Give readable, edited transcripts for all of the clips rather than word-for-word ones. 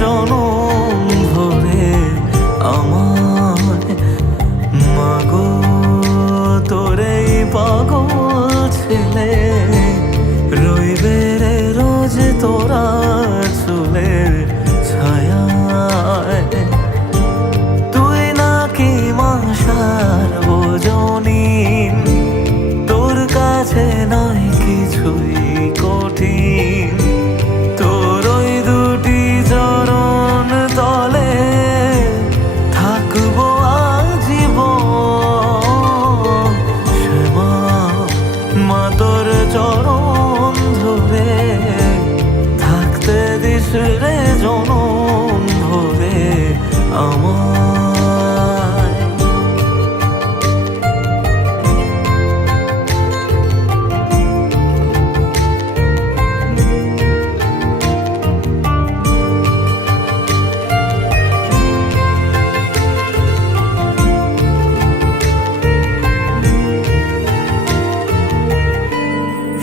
জনম ভরে আমার মাগো তোরে পাগল ছেলে রইবে রে রোজ তোরা চুলের ছায়ায় তুই নাকি মাসার বোঝনি তোর কাছে নাই কিছুই কঠিন তোর ওই দুটি চরণ তলে থাকবো আজীবন শ্যামা মা তোর চরণ ধরে থাকতে দিস রে জনম ভরে আমায়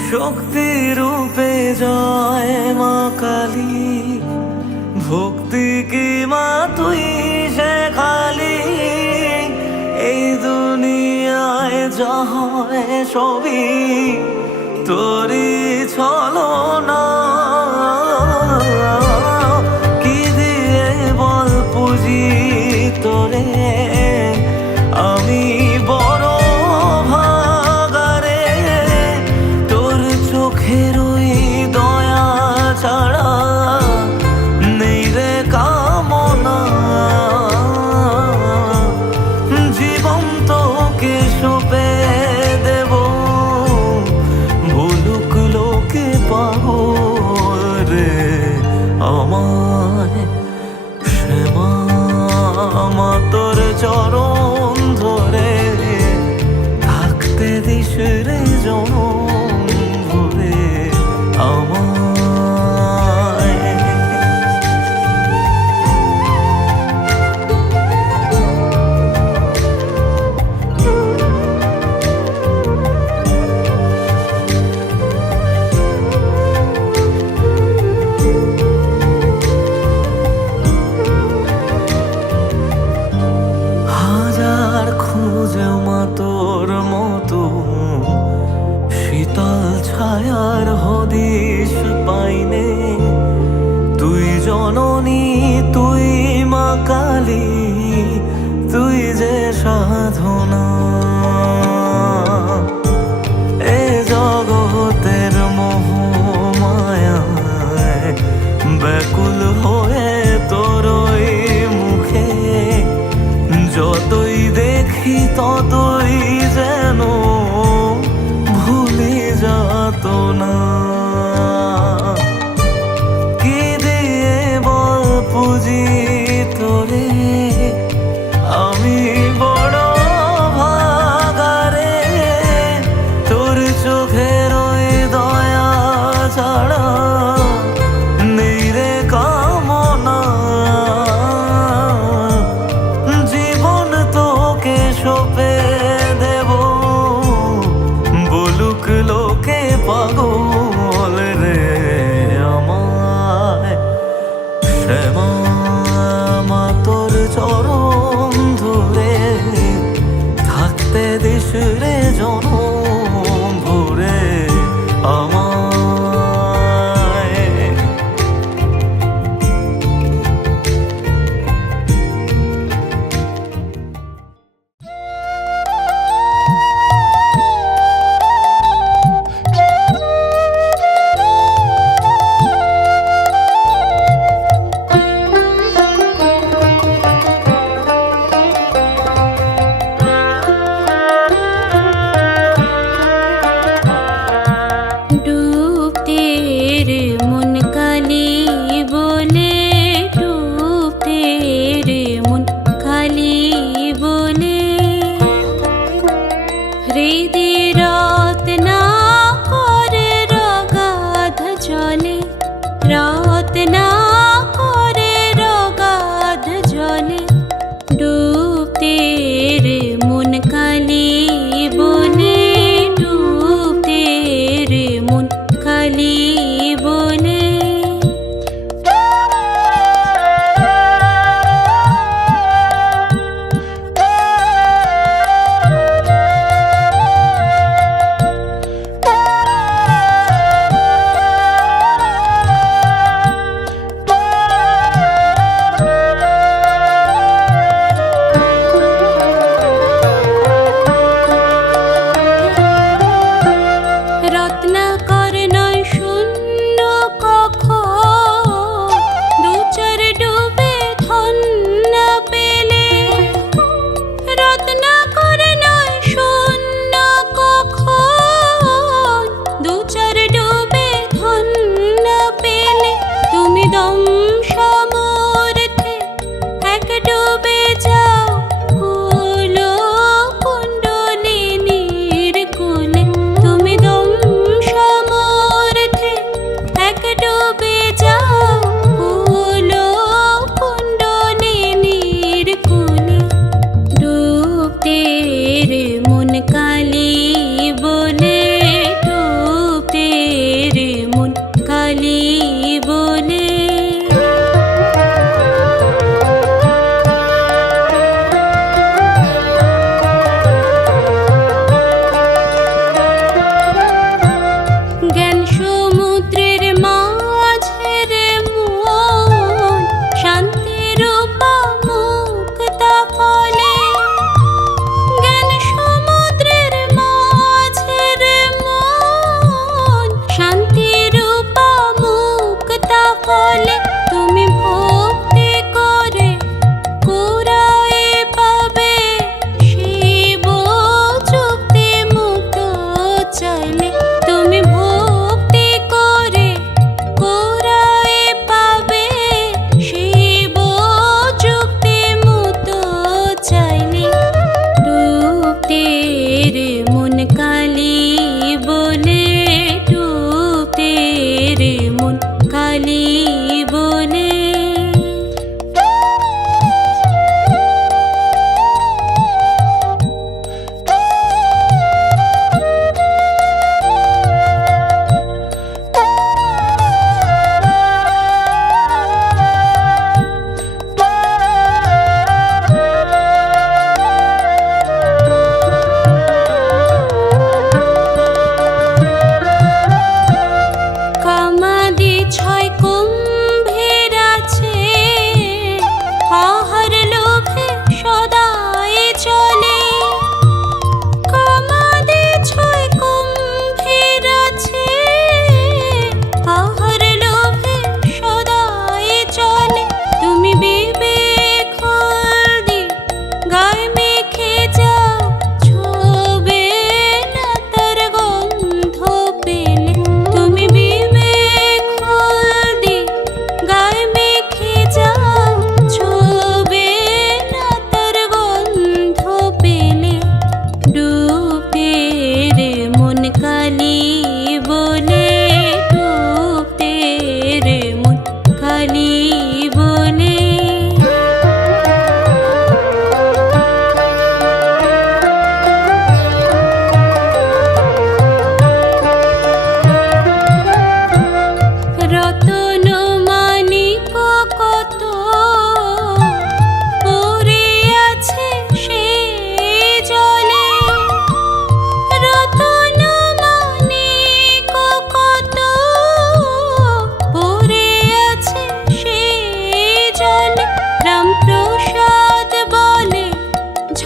শক্তি রূপে জয় মা কালী ভক্তি কি মা তুই সে খালি এই দুনিয়ায় যা হয় সবই তোরই ছলনা কি দিয়ে বল পুজি তোরে আমি বড় ভাগারে তোর চোখের ওই দয়া ছাড়া নেই রে কামনা জীবন তোকে সঁপে দেব ভুলুক লোকে পাগল রে আমায় শ্যামা মা তোর চরণ ধরে থাকতে দিস রে জনম ভরে আমায় হাজার খুঁজে মা তোর মতো শীতল ছায়ার হদিশ পাইনে তুই জননী তুই মা কালী তুই যে সাধনা এ জগতের মোহ মায়ায় ব্যাকুল হয়ে তোর ওই মুখে যতই দেখি ততই যেন ভুলে যাত না কি দিয়ে বল পুজি তোরে আমি বড় ভাগারে তোর চোখের ওই দয়া ছাড়া নেই রে কামনা জীবন তোকে সঁপে দেব বলুক লোকে পাগল রে আমায় শ্যামা মা তোর চরণ ধরে থাকতে দিস রে জনম ভরে আমায়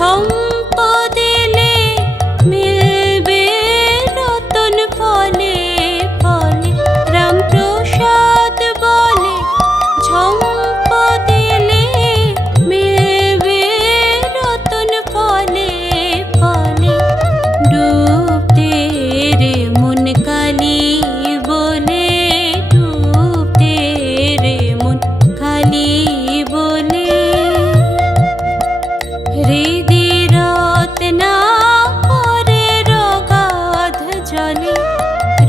সম্পদ এলে মিলবে রতন ফলে ফলে, রামপ্রসাদ বলে সম্পদ এলে মিলবে রতন ফলে ফলে, ডুবতে রে মন কালি বলে, ডুবতে রে মন কালি বলে, হৃদি রত্না করে রগাধ জলে,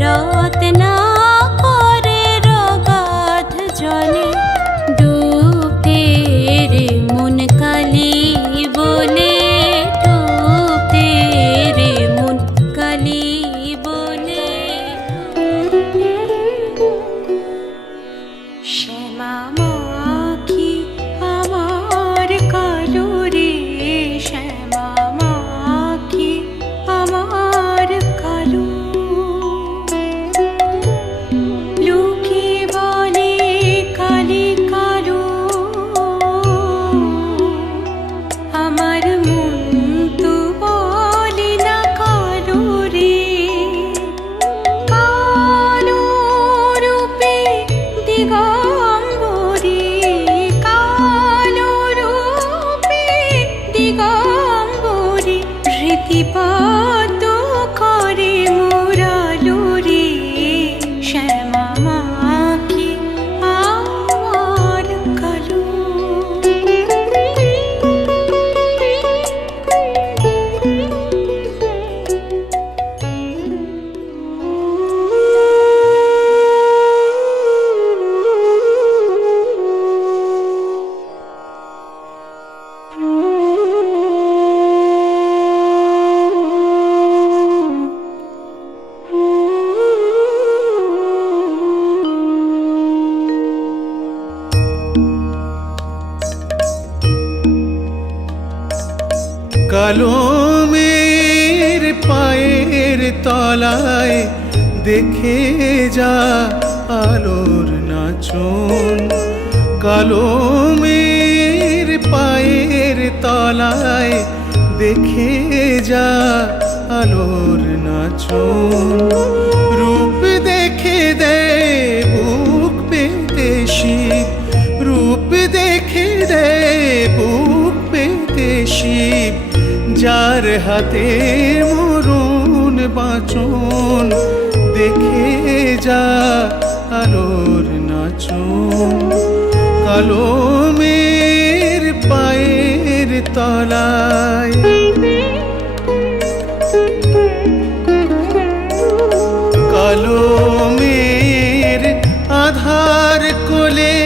রত্না করে রগাধ জলে, ডুবতে রে মন কালি বলে, ডুবতে রে মন কালি বলে। শ্যামা মাখি আমার কালো রে, শ্যামা মাখি আমার কালো, লোকে বলে কালি কালো, আমার মন তো বলে না কালো রে, কালো রূপে দিগম্বরী, কালো রূপে দিগম্বরী, রীতিপাত করে মোরালো রে, শ্যামা মাখি আমার কালো। কালো মেয়ের পায়ের তলায় দেখে যা আলোর নাচন, কালো মেয়ের পায়ের তলায় দেখে যা আলোর নাচন, রূপ দেখে দে বুক পেতে শিব, রূপ দেখে দে বুক পেতে শিব, যার হাতে মরুন বাঁচন, দেখে যা আলোর নাচন, কালো মেয়ের পায়ের তলায়। কালো মেয়ের আধার কোলে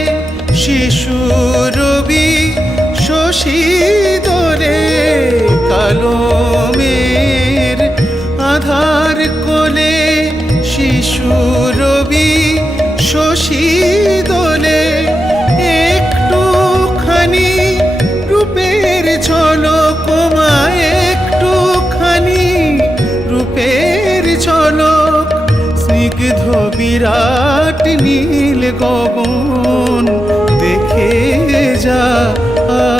শিশু রবি শশী দোলে, কালো মেয়ের আধার কোলে শিশু রবি শশী দোলে, একটুখানি রূপের ঝলক মায়, একটুখানি রূপের ঝলক, স্নিগ্ধ বিরাট নীল গগন, দেখে যা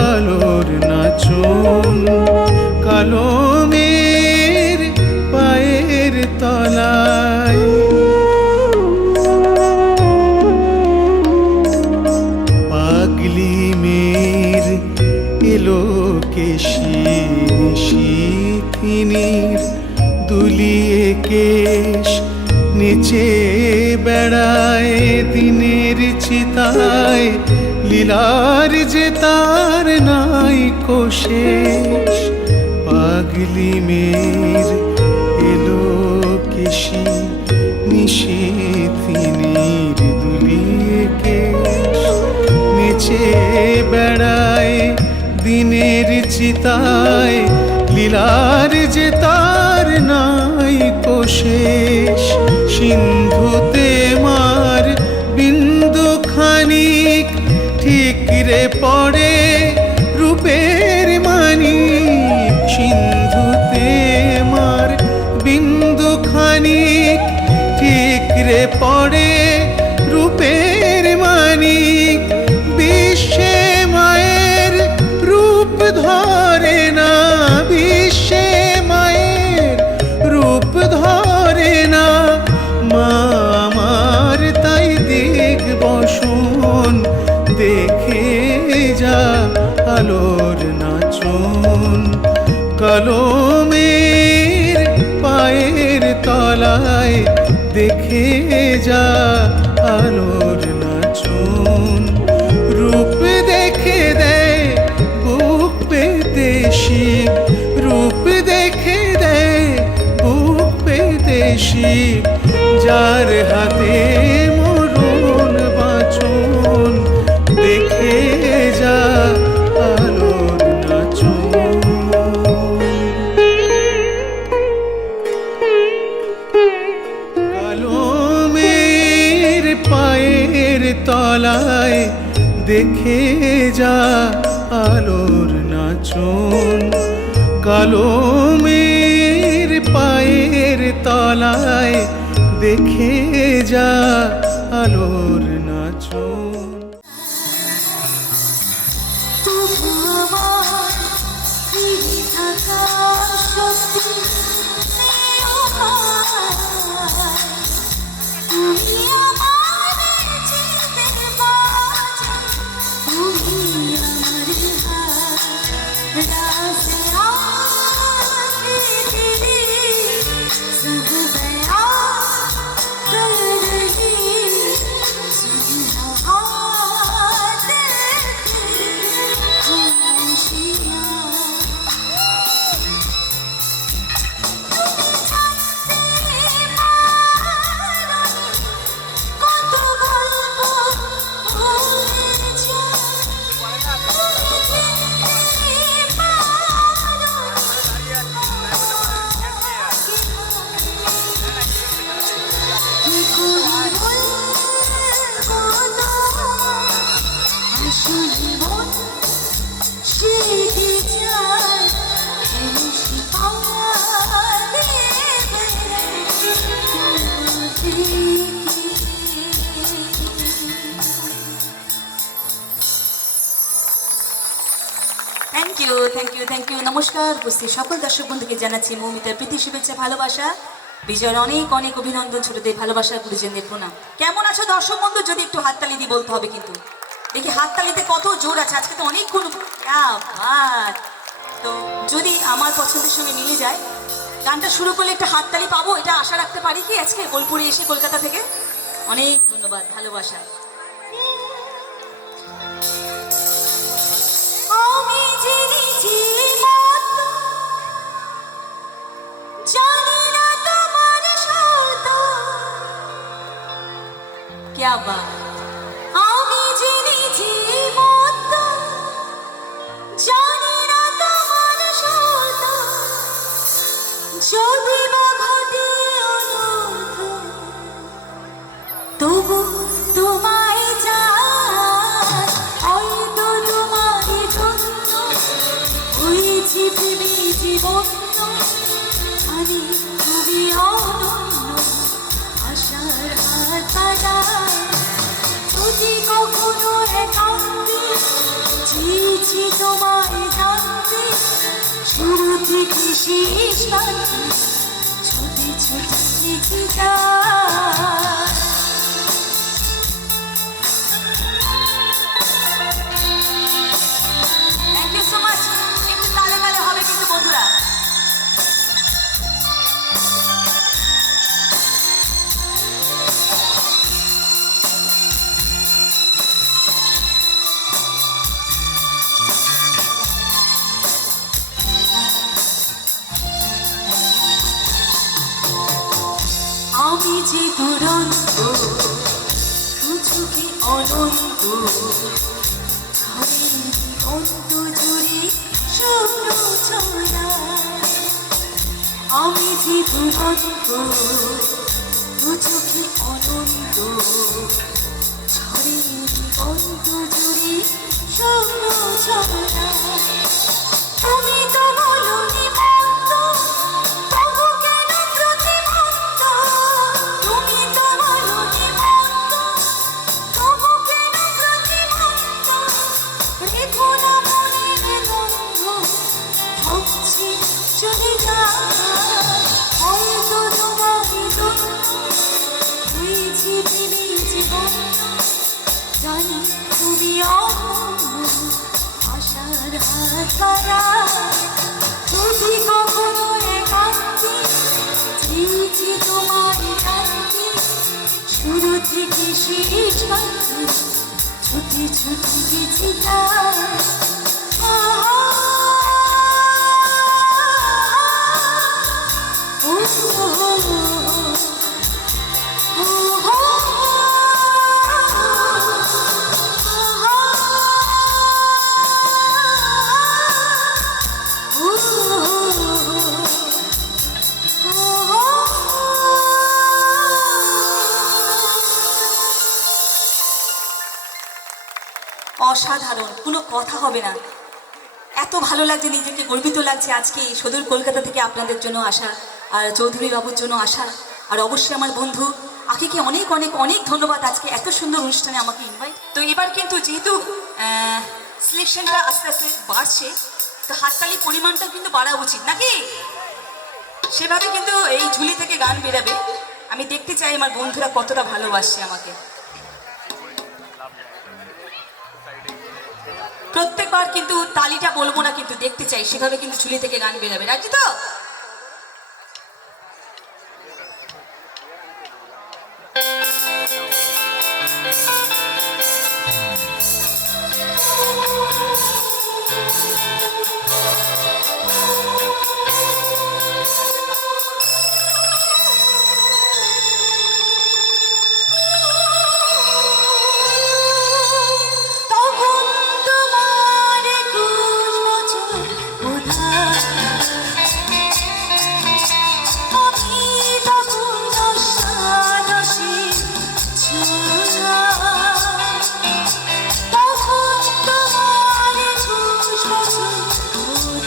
আলোর নাচন, কালো মেয়ের পায়ের তলায়। পাগলি মেয়ের এলো কেশি নিশিথিনীর, দুলিয়ে কেশ নিচে বেড়ায় দিনের চিতায়, লীলার যে তার নাই কোশেষ, পাগলি মেয়ের এলো কেশি নিশিথিনীর, দুলিয়ে কেশ নিচে বেড়ায় দিনের চিতায়, লীলার যে তার নাই কোশেষ, সিন্ধুতে মার বিন্দু খানিক ঠিক রে পড়ে রূপের মানিক, সিন্ধুতে মার বিন্দু খানিক ঠিক রে পড়ে রূপের মানিক, বিশ্বে মায়ের রূপ ধরে না যা আলোর নাচন কলমের পায়ের তলায় দেখে যা আলোর নাচন রূপ দেখে দেয় বুক পেতে শিব রূপ দেখে দেয় বুক পেতে শিব যার হাতে মরণ বাঁচন দেখে যা আলোর নাচন কলমের পায়ের তলায় দেখে যা আলোর নাচন কলমের পায়ের তলায় দেখে যা আলোর নাচন থ্যাংক ইউ নমস্কার উপস্থিত সকল দর্শক বন্ধুকে জানাচ্ছি মৌমিতার প্রীতি শুভেচ্ছা ভালোবাসা বিজয়ের অনেক অনেক অভিনন্দন ছোটদের ভালোবাসা গুরুজনদের প্রণাম কেমন আছো দর্শক বন্ধু যদি একটু হাততালি দিয়ে বলতে হবে কিন্তু দেখি হাততালিতে কত জোর আছে আজকে তো অনেকগুলো তো যদি আমার পছন্দের সঙ্গে মিলে যায় গানটা শুরু করলে একটা হাততালি পাবো এটা আশা রাখতে পারি কি আজকে বোলপুরে এসে কলকাতা থেকে অনেক ধন্যবাদ ভালোবাসা क्या बात আমি জেনেছি মত জানি না তোমার সত যদি বা ঘটে অনর্থ তবু তোমায় চাই হয়তো তোমারই জন্য হয়েছি প্রেমে জীবন আমি তুমি অনন্য আশার হাত বাড়ায় যদি কখনো একান্তে চেয়েছি তোমায় জানতে শুরু থেকে শেষ ছুটে ছুটে যেতে যায় থ্যাংক ইউ সো মাচ একটু তালে তালে হবে কিন্তু বন্ধুরা আমি যে দুরন্ত সুযোগে অনন্ত ঘরের অন্ত জুড়ে স্বপ্ন ছড়ায় আমি যে দুরন্ত সুযোগে অনন্ত ঘরের অন্ত জুড়ে স্বপ্ন ছড়ায় তুমি তো বলনি বন্ধ তবু কেন প্রতিবন্ধ তুমি তো বলনি বন্ধ তবু কেন প্রতিবন্ধ রেখো না মনের গন্ধ ভাবছি চলে যায় হয়তো তোমারই জন্য হয়েছি প্রেমে জীবন জানি তুমি অমূল্য সারা যদি কখনো একান্তে চেয়েছি তোমার কান্তি শুরু থেকে শেষ বাকি ছুটি ছুটি গেছি তার অসাধারণ, কোনো কথা হবে না। এত ভালো লাগছে, নিজেকে গর্বিত লাগছে আজকে এই সুদূর কলকাতা থেকে আপনাদের জন্য আসা, আর চৌধুরী বাবুর জন্য আসা, আর অবশ্যই আমার বন্ধু আখিকে অনেক অনেক অনেক ধন্যবাদ আজকে এত সুন্দর অনুষ্ঠানে আমাকে ইনভাইট। তো এবার কিন্তু যেহেতু সিলেকশনটা আস্তে আস্তে বাড়ছে, তো হাততালির পরিমাণটা কিন্তু বাড়া উচিত নাকি? সেভাবে কিন্তু এই ঝুলি থেকে গান বেরাবে। আমি দেখতে চাই আমার বন্ধুরা কতটা ভালোবাসছে আমাকে। প্রত্যেকবার কিন্তু তালিটা বলবো না, কিন্তু দেখতে চাই সেভাবে কিন্তু ঝুলি থেকে গান বেরাবে। রাজি তো?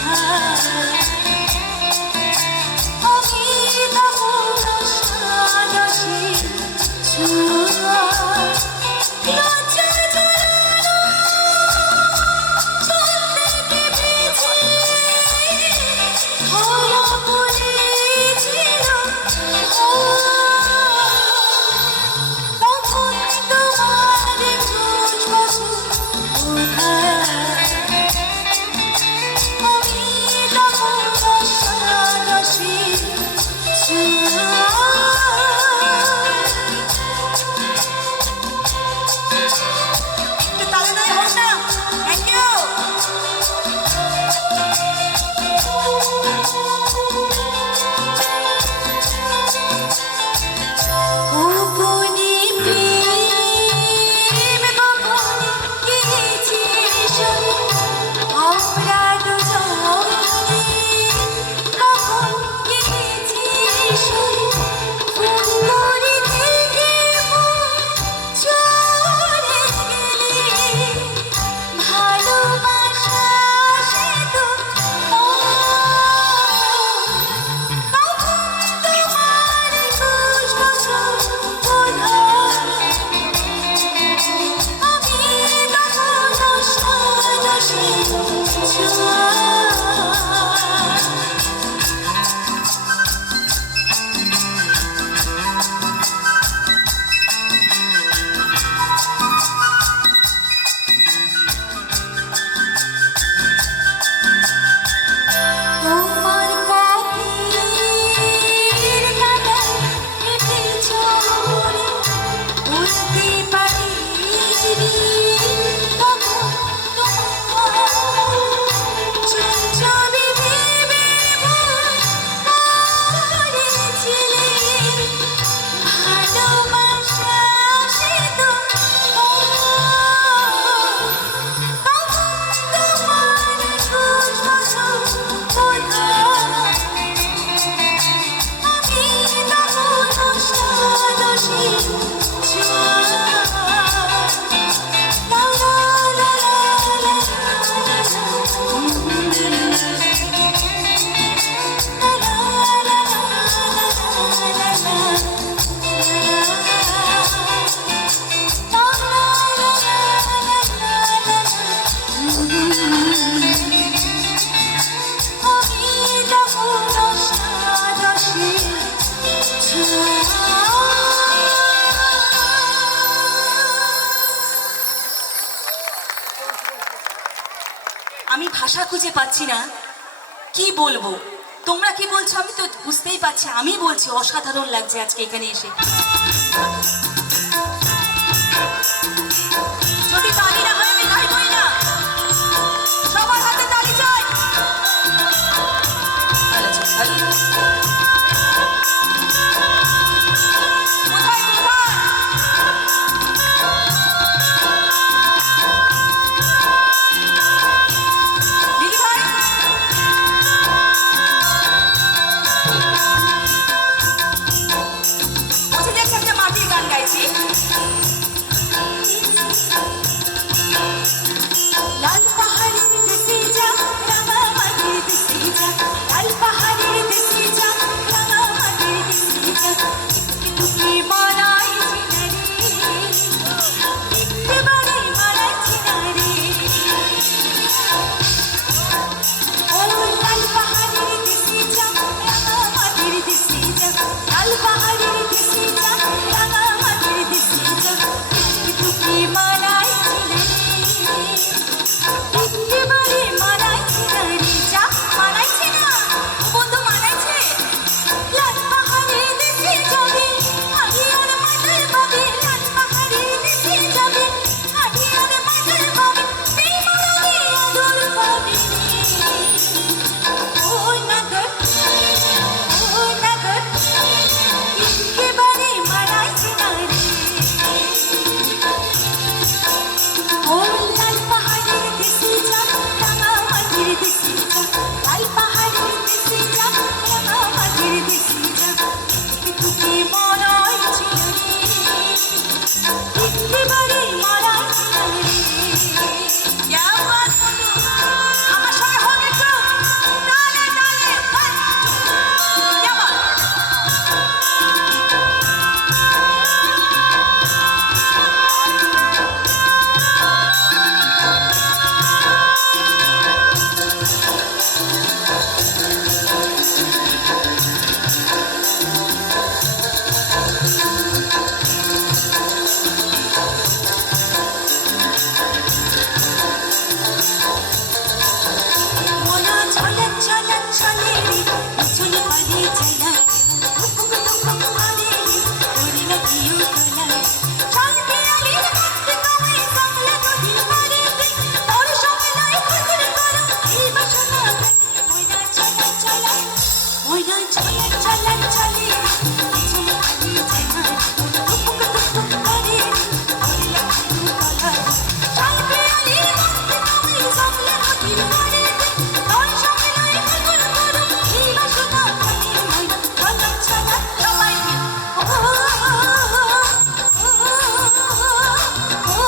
Oh আমি ভাষা খুঁজে পাচ্ছি না কি বলবো। তোমরা কি বলছো আমি তো বুঝতেই পারছি। আমি বলছি অসাধারণ লাগছে আজকে এখানে এসে। যদি তালি না হয় আমি গাইবই না। সবার হাতে তালি চাই। ভালো আছে, ভালো। কোথায় কোথায়? দিদি ভাই বলছি দেখছি একটা মাটির গান গাইছি। লাল পাহাড়ের দেশে যা রাঙা মাটির দেশে যা, লাল পাহাড়ের দেশে যা রাঙা মাটির দেশে যা, টুকি মানাই চিনারে, একেবারে মানাই চিনারে। ও লাল পাহাড়ের দেশে যা রাঙা মাটির দেশে যা, লাল পাহাড়ের দেশে যা রাঙা মাটির দেশে যা, টুকি মানাই চিনারে, একেবারে মানাইছে না রে। যা মানাইছে না বন্ধু, মানাইছে। লাল পাহাড়ের দেশে যাবে আগে আর মাটার পাবে, লাল পাহাড়ের দেশে যাবে আগে আর মাটার পাবে, বেমানানে আদর পাবে। ও নগর, ও নগর, একেবারে মানাইছে না রে। ও লাল পাহাড়ের দেশে যা রাঙা মাটির দেশে যা, লাল পাহাড়ের দেশে যা রাঙা মাটির দেশে যা, টুকি মানাই চিনারে, একেবারে মানাই চিনারে। क्या बात বন্ধু, আমার সঙ্গে হোক একটু তালে তালে। one, two, क्या बात। মোনা ছলক ছলক ছলে রে, পিছন পানে চালায়, হুকুম হুকুম করে রে, ওরে লাগিও গলায়। চল পেয়ালির ভক্তি তোমায় বাংলা নদীর পাড়ে রে, তোর সঙ্গে নাই কুরকুর করো এই বাসনা প্রাণে। মোনা ছলক ছলক, মোনা ছলক ছলক ছলে রে, পিছন পানে চালায়, হুকুম হুকুম করে রে, ওরে লাগিও গলায়। চল পেয়ালির ভক্তি তোমায় বাংলা নদীর পাড়ে রে, তোর সঙ্গে নাই কুরকুর করো এই বাসনা প্রাণে। মোনা ছলক ছলক সবাই মিলে। ও ও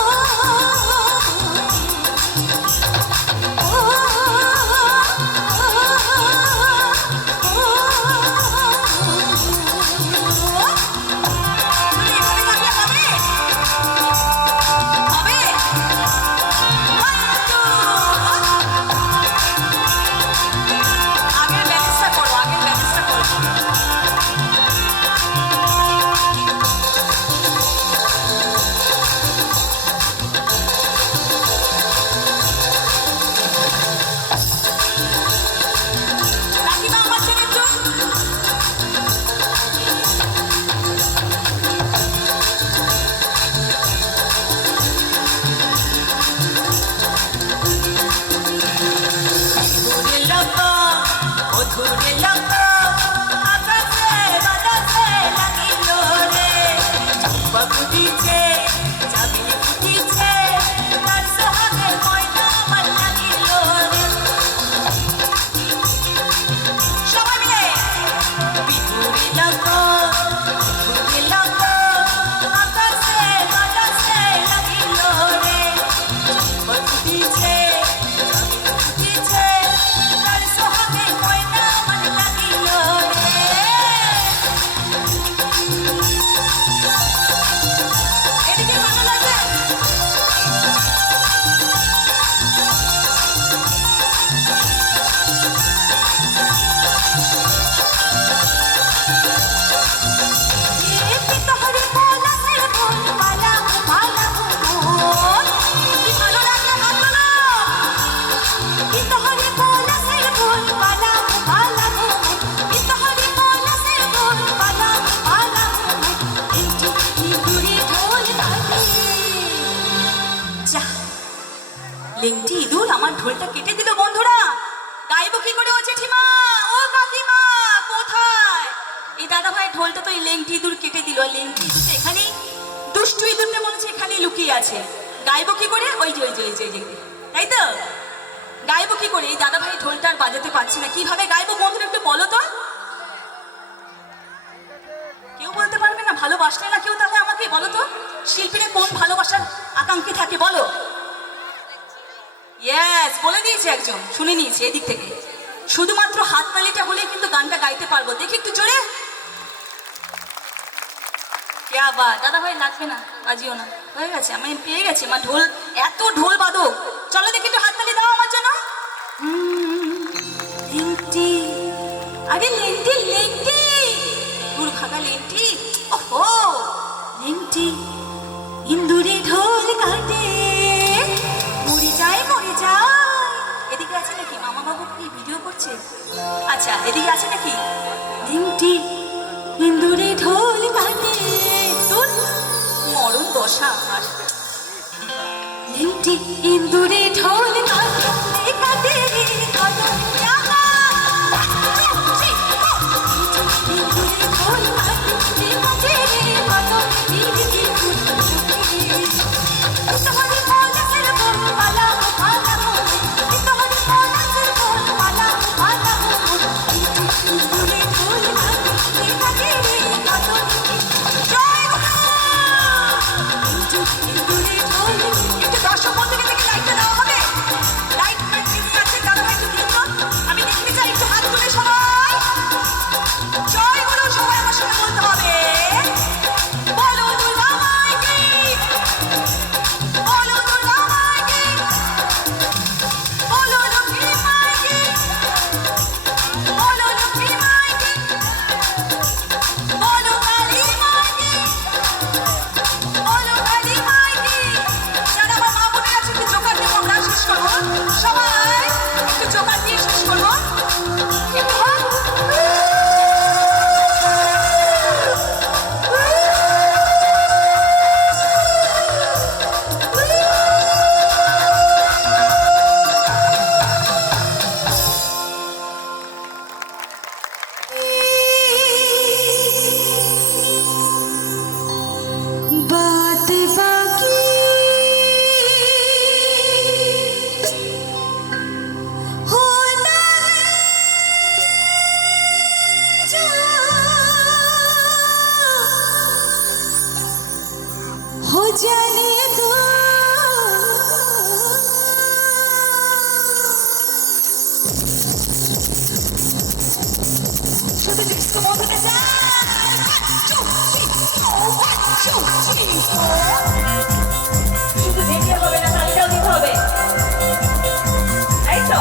আমার ঢোলটা কেটে দিল বন্ধুরা। গাইবো কি করে ও জেঠিমা, ও কাকিমা কোথায়? এই দাদা ভাই ঢোলটা তো এই লেংটি ইঁদুর কেটে দিল। লেংটি ইঁদুর তো এখানেই, দুষ্টু ইঁদুরটা মনে হচ্ছে এখানেই লুকিয়ে আছে। গাইবো কি করে? ওই যে ওই যে ওই যে তাই তো, গাইবো কি করে? এই দাদা ভাই ঢোলটা আর বাজাতে পারছি না, কিভাবে গাইবো বন্ধুরা একটু বলো তো। কেউ বলতে পারবে না? ভালোবাসলে না কেউ, তাহলে আমাকে বলো তো, শিল্পীরা কোন ভালোবাসার আকাঙ্ক্ষী থাকে বলো। ইয়েস, বলে দিয়েছে একজন, শুনে নিয়েছে এদিক থেকে। শুধুমাত্র হাততালিটা হলেই কিন্তু গানটা গাইতে পারবো। দেখি একটু জোরে। ক্যা বাত, দাদা ভাই লাগবে না, বাজিও না, হয়ে গেছে, আমি পেয়ে গেছি। আমার ঢোল, এত ঢোল বাদক। চলো দেখি একটু হাততালি দাও আমার জন্য। লেংটি, আরে লেংটি লেংটি, দূর ভাগা লেংটি। ওহো, লেংটি ইন্দুরে ঢোল কাটে, মরে যায় মরে যায়। এদিকে আছে নাকি? মামা বাবু কি ভিডিও করছে? আচ্ছা, এদিকে আছে নাকি? লেংটি ইন্দুরে ঢোল কাটে, তোর মরণ দশা আমার। লেংটি ইন্দুরে ঢোল কাটে কাটে কাটে, শুধু দেখলে হবে না, তালিটাও দিতে হবে। এই তো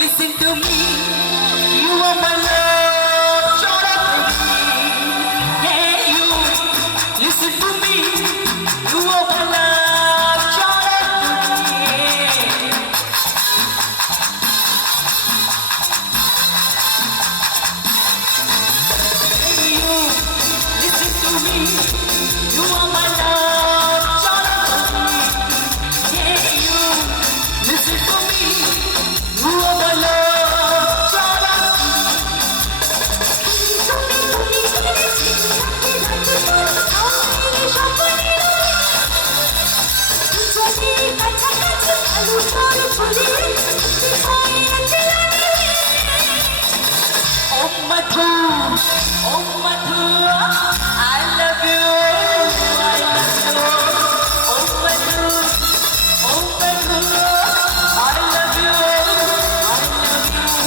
Listen to me, you are my love, shout out to me. You are my love, Charlie. Yeah, you listen to me. You are my love, Charlie. Oh my God, oh my God, I love you, I love you. Oh my God, oh my God, I love you, I love you.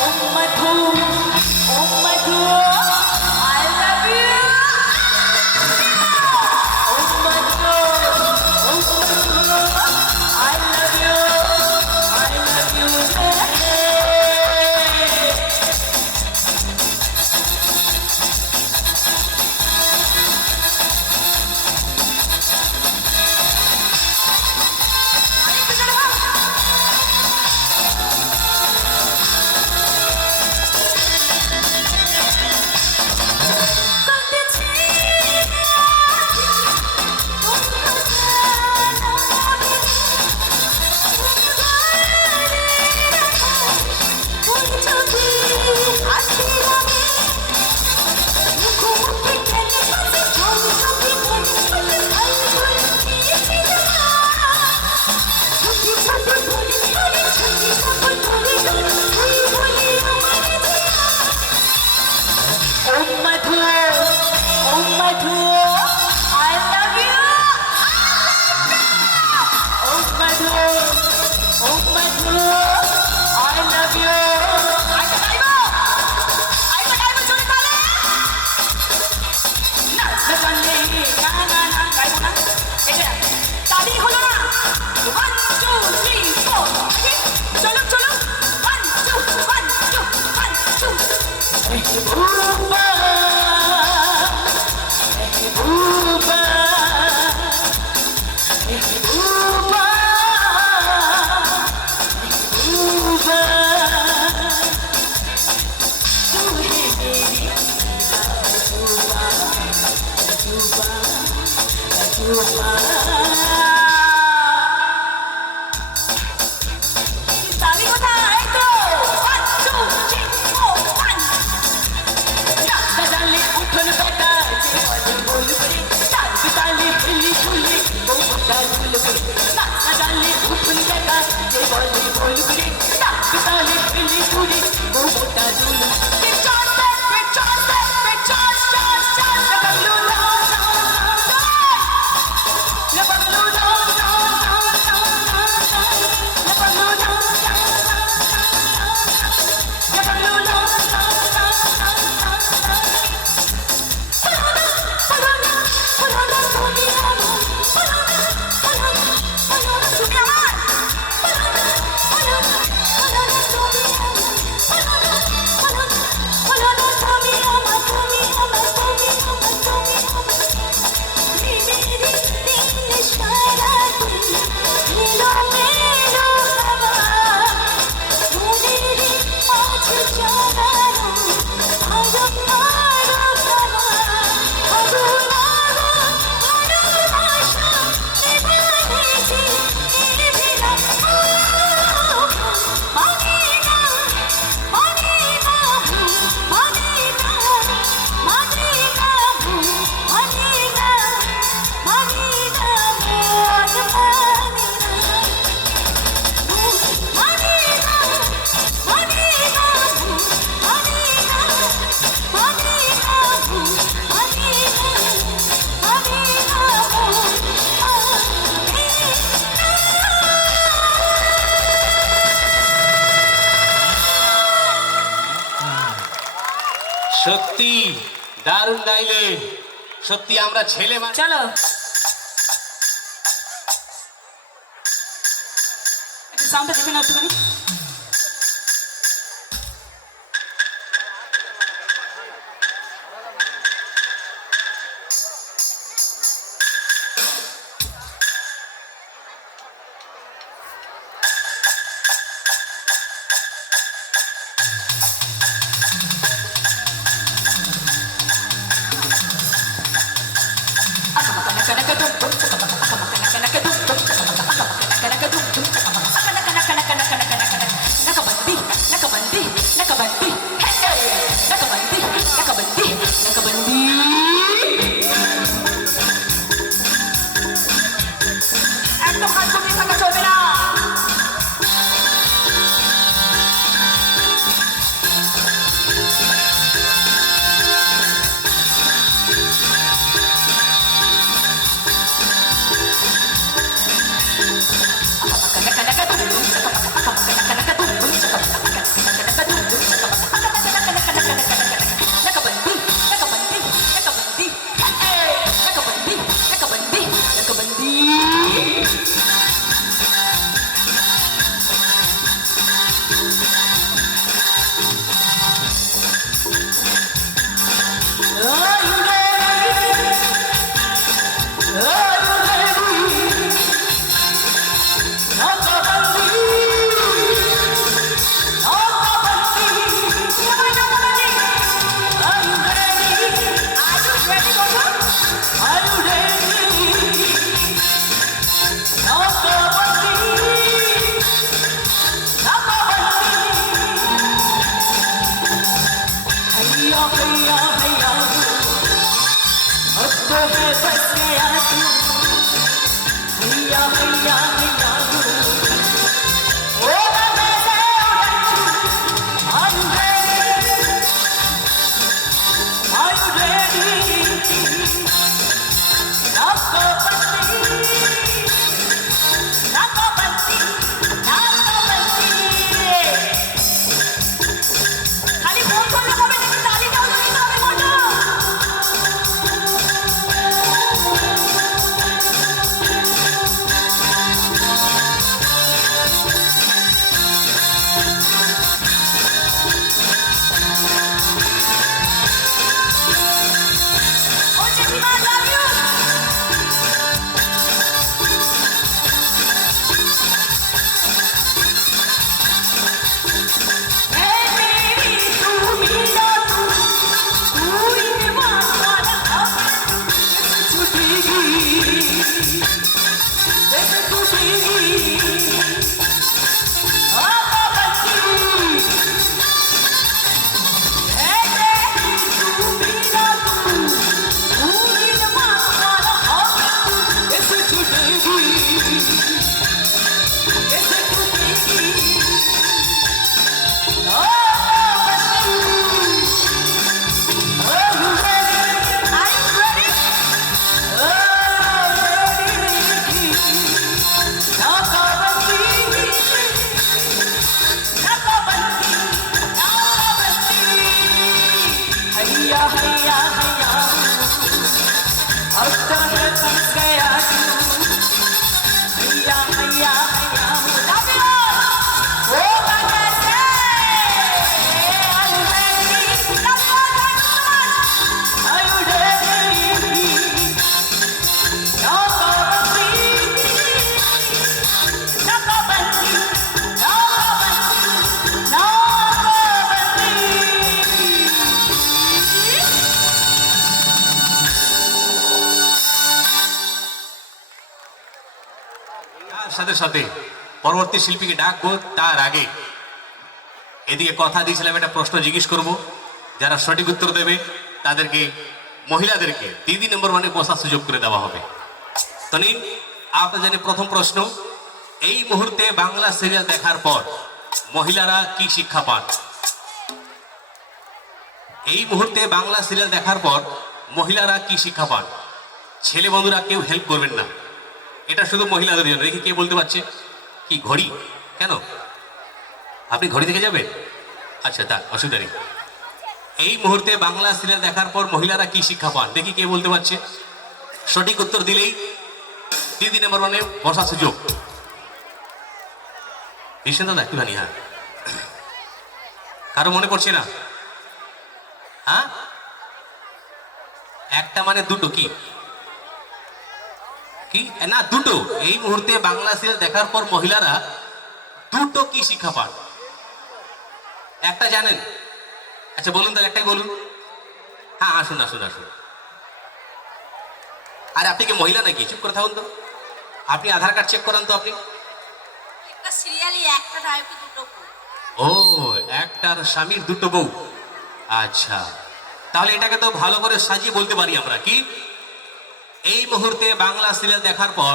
Oh my God, oh my God, I love you. Oh my God, oh my God, I love you, I love you. Oh my God, oh my God, I love you. Oh my God, oh my God, I love you. আইবা গাইবো জোরে তালে। নাচতে জানলে না না না গাইবো না। এটা তালি হলো না। 1 2 3 4 চলো চলো 1 2 1 2 1 2 Rupa, Rupa, Rupa, Rupa. Tu hai meri Rupa, Rupa, Rupa. Tali কোথায় তো 1 2 3 4 1 Gazali uthon beta je bol kore tal bitali hilli khulli o bata bol kore Gazali uthon beta je bol kore tal bitali hilli khulli o bata bol Charge, সত্যি দারুণ গাইলে, সত্যি আমরা ছেলে চলো একটু সাউন্ডটা দেখে নাও একটুখানি। একদম হাত কমিয়ে থাকা চলবে না। সাথে সাথে পরবর্তী শিল্পীকে ডাকবো, তার আগে এদিকে কথা দিয়েছিলাম একটা প্রশ্ন জিজ্ঞেস করব, যারা সঠিক উত্তর দেবে তাদেরকে, মহিলাদেরকে দিদি নম্বর ওয়ানে বসার সুযোগ করে দেওয়া হবে। তো নিন, আপনার জানি প্রথম প্রশ্ন, এই মুহূর্তে বাংলা সিরিয়াল দেখার পর মহিলারা কি শিক্ষা পান? এই মুহূর্তে বাংলা সিরিয়াল দেখার পর মহিলারা কি শিক্ষা পান? ছেলে বন্ধুরা কেউ হেল্প করবেন না, এটা শুধু মহিলাদের জন্য। দেখি কে বলতে পারছে। কি ঘড়ি? কেন আপনি ঘড়ি থেকে যাবেন? আচ্ছা, তা অসুবিধা নেই। এই মুহূর্তে বাংলা সিরিয়াল দেখার পর মহিলারা কি শিক্ষা পান দেখি কে বলতে পারছে। সঠিক উত্তর দিলেই দিদি নাম্বার ওয়ানে বসার সুযোগ। দিচ্ছেন দাদা একটুখানি? হ্যাঁ, কারো মনে পড়ছে না? হ্যাঁ, একটা মানে দুটো কি কি না দুটো। এই মুহূর্তে বাংলা সিরিয়াল দেখার পর মহিলারা দুটো কি শিক্ষা পান? একটা জানেন? আচ্ছা বলুন তাহলে, একটাই বলুন। হ্যাঁ আসুন আসুন আসুন। আরে আপনি কি মহিলা নাকি? চুপ করে থাকুন তো। আপনি আধার কার্ড চেক করান তো। আপনি একটা সিরিয়ালে একটা নায়কের দুটো বউ। ও, একটার স্বামীর দুটো বউ। আচ্ছা, তাহলে এটাকে তো ভালো করে সাজিয়ে বলতে পারি আমরা কি, এই মুহূর্তে বাংলা সিরিয়াল দেখার পর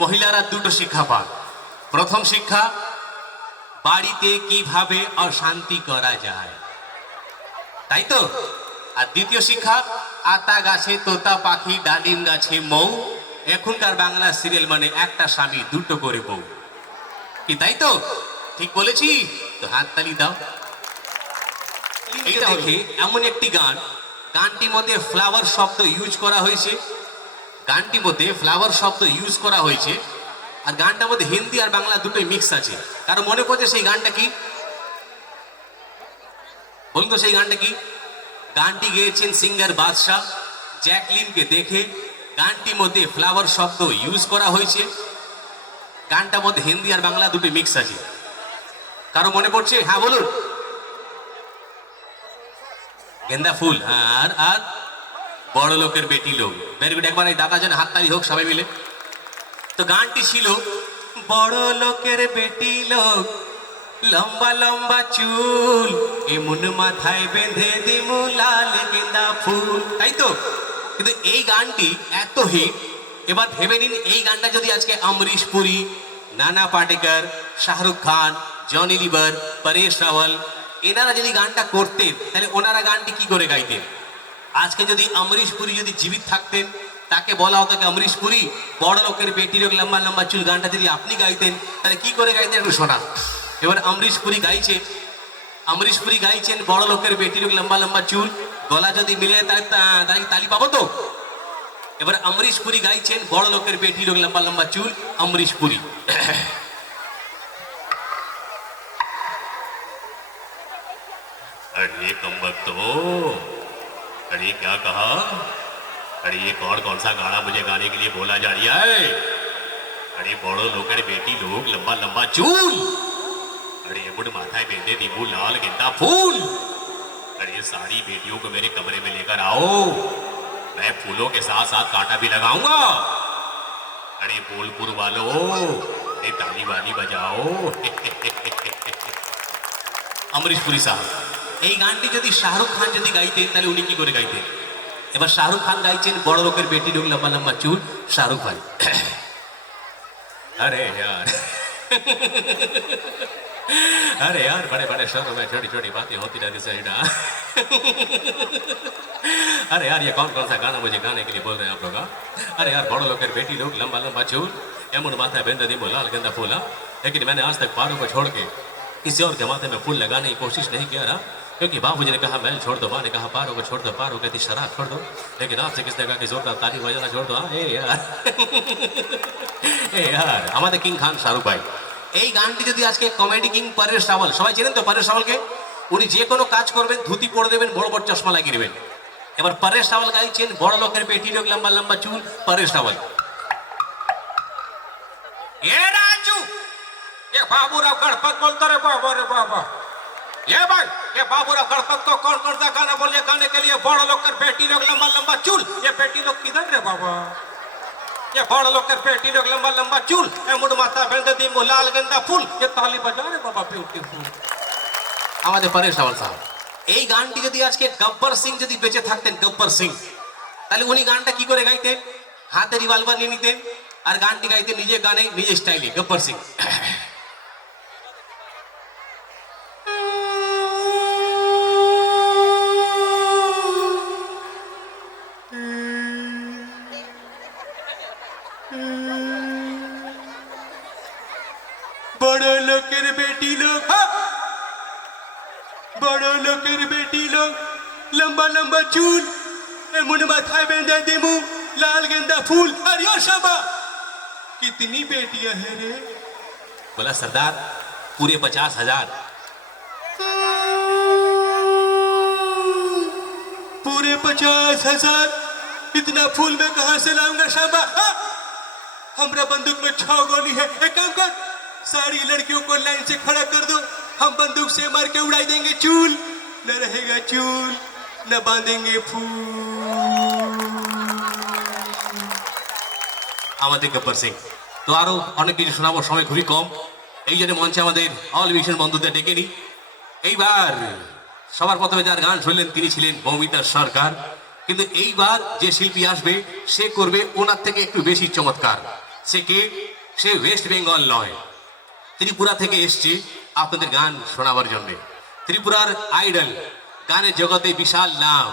মহিলারা দুটো শিক্ষা পান। প্রথম শিক্ষা, বাড়িতে কিভাবে অশান্তি করা যায়, তাই তো? আর দ্বিতীয় শিক্ষা, আতা গাছে তোতা পাখি, ডালিম গাছে মৌ। এখনকার বাংলা সিরিয়াল মানে একটা স্বামী দুটো করে বউ, কি তাই তো? ঠিক বলেছি তো? হাত তালি দাও। এইটা দেখে এমন একটি গান, গানটির মধ্যে ফ্লাওয়ার শব্দ ইউজ করা হয়েছে, গানটির মধ্যে ফ্লাওয়ার শব্দ ইউজ করা হয়েছে, আর গানটার মধ্যে হিন্দি আর বাংলা দুটোই মিক্স আছে। কারো মনে পড়ছে সেই গানটা কি? বলুন তো সেই গানটা কি? গানটি গেয়েছেন সিঙ্গার বাদশাহ। জ্যাকলিনকে দেখে গানটির মধ্যে ফ্লাওয়ার শব্দ ইউজ করা হয়েছে, গানটার মধ্যে হিন্দি আর বাংলা দুটো মিক্স আছে। কারো মনে পড়ছে? হ্যাঁ বলুন। গেন্দা ফুল, হ্যাঁ, আর আর বড় লোকের বেটি লোক। ভেরি গুড, একবার এই দাদা যেন হাততালি হোক সবাই মিলে। তো গানটি ছিল, বড় লোকের বেটি লোক, লম্বা লম্বা চুল, এমন মাথায় বেঁধে দিমু লাল গেন্দা ফুল, তাই তো? কিন্তু এই গানটি এত হিট, এবার ভেবে নিন এই গানটা যদি আজকে অমরিশ পুরী, নানা পাটেকর, শাহরুখ খান, জনি লিভার, পরেশ রাওয়াল এনারা যদি গানটা করতেন, তাহলে ওনারা গানটি কি করে গাইতেন? আজকে যদি অমরিশ পুরী যদি জীবিত থাকতেন, তাকে বলা হতো কি, অমরিশ পুরী বড় লোকের বেটি লোক লম্বা লম্বা চুল গানটা যদি আপনি গাইতেন, তাহলে কি করে গাইতেন একটু শোনা। এবার অমরিশ পুরী গাইছেন বড় লোকের বেটি লোক লম্বা লম্বা চুল, গলা যদি মিলে তাহলে তালি পাবো তো। এবার অমরিশ পুরী গাইছেন বড় লোকের বেটি লোক লম্বা লম্বা চুল, অমরিশ পুরী। अरे कम वक्त हो, अरे क्या कहा, अरे ये कौन सा गाना मुझे गाने के लिए बोला जा रहा है? अरे बड़ो लोकर बेटी लोग लंबा लंबा चूल, अरे मुड़ माथा बेंदे दीबू लाल गेंदा फूल, अरे सारी बेटियों को मेरे कमरे में लेकर आओ, मैं फूलों के साथ साथ कांटा भी लगाऊंगा। अरे बोलपुर वालों, ये ताली वाली बजाओ। अमरीश पुरी साहब, এই গানটি যদি শাহরুখ খান যদি গাইতেন, তাহলে উনি কি করে গাইতেন? এবার শাহরুখ খান গাইছেন বড় লোকের বেটি লোক লম্বা লম্বা চুল, শাহরুখ খান। अरे यार अरे यार, बड़े बड़े शहरों में छोटी छोटी बातें होती रहती सही ना। अरे यार, ये कौन सा गाना मुझे गाने के लिए बोल रहे हैं आप लोग? अरे यार, बड़ो लोग बेटी लोग लंबा लंबा चूल, एमन माथा बेंदा दी लाल गेंदा फूला। लेकिन मैंने आज तक पारों को छोड़ के किसी और के माथे में फूल लगाने की कोशिश नहीं किया ना, क्योंकि बाबूजी ने कहा मैल छोड़ दो, माँ ने कहा पारों को छोड़ दो, पारों कहती शराब छोड़ दो, लेकिन आपसे किसने कहा कि जोरदार ताली बजाना छोड़ दो? ए यार ए यार, আমাদের কিং খান শাহরুখ ভাই, এই গানটি যদি আজকে কমেডি কিং পরেশ রাওয়াল, সবাই চেনেন তো পরেশ রাওয়ালকে? উনি যে কোনো কাজ করবেন ধুতি পরে দেবেন, বড় বড় চশমা লাগিয়ে দেবেন। এবার পরেশ রাওয়াল গাইছেন বড় লোকের বেটি লোক লম্বা লম্বা চুল, পরেশ রাওয়াল। এ রাজু, ये बाबूराव गणपत बोलता रे बाबा, रे बाबा। ये भाई, ये बाबूराव गणपत को कौन सा गाना बोलिए गाने के लिए? बड़ा लोग कर बेटी लोग लंबा लंबा चूल, ये बेटी लोग किधर रे बाबा? ये बड़ा लोग कर बेटी लोग लंबा लंबा चूल, ये मुड़ माथा बेंदे दी लाल गेंदा फूल, ये ताली बजा रे बाबा ब्यूटीफुल। আমাদের পরেশ রাওয়াল সাহেব, এই গানটি যদি আজকে গব্বর সিং যদি বেঁচে থাকতেন, গব্বর সিং, তাহলে উনি গানটা কি করে গাইতেন? হাতে রিভলভার নিয়ে নিতেন আর গানটি গাইতেন নিজে গানে, নিজে স্টাইলে, গব্বর সিং। बड़ो लोकेर बेटी लोग, बड़ो लोकेर बेटी लोग लंबा लंबा चूल मुंड माथा बेंदा देमू लाल गेंदा फूल अरे ओ शाबा कितनी बेटियां हैं रे बोला सरदार पूरे 50,000 पूरे 50,000 इतना फूल मैं कहां से लाऊंगा शाबा हमरा बंदूक में 6 गोली है एक काम कर सारी लड़कियों को लाइन से खड़ा कर दो हम बंदूक से मार के उड़ाई देंगे चूल न रहेगा चूल न बांधेंगे फूल আমাদের গব্বর সিং তো আরো অনেক কিছু শোনাবো সময় খুবই কম এই জন্য মঞ্চে আমাদের অল ভিশন বন্ধুদের ডেকে নি এইবার সবার প্রথমে যার গান শুনলেন তিনি ছিলেন মৌমিতা সরকার কিন্তু এইবার যে শিল্পী আসবে সে করবে ওনার থেকে একটু বেশি চমৎকার সে কে সে ওয়েস্ট বেঙ্গল নয় ত্রিপুরা থেকে এসছে আপনাদের গান শোনাবার জন্য ত্রিপুরার আইডল গানের জগতে বিশাল নাম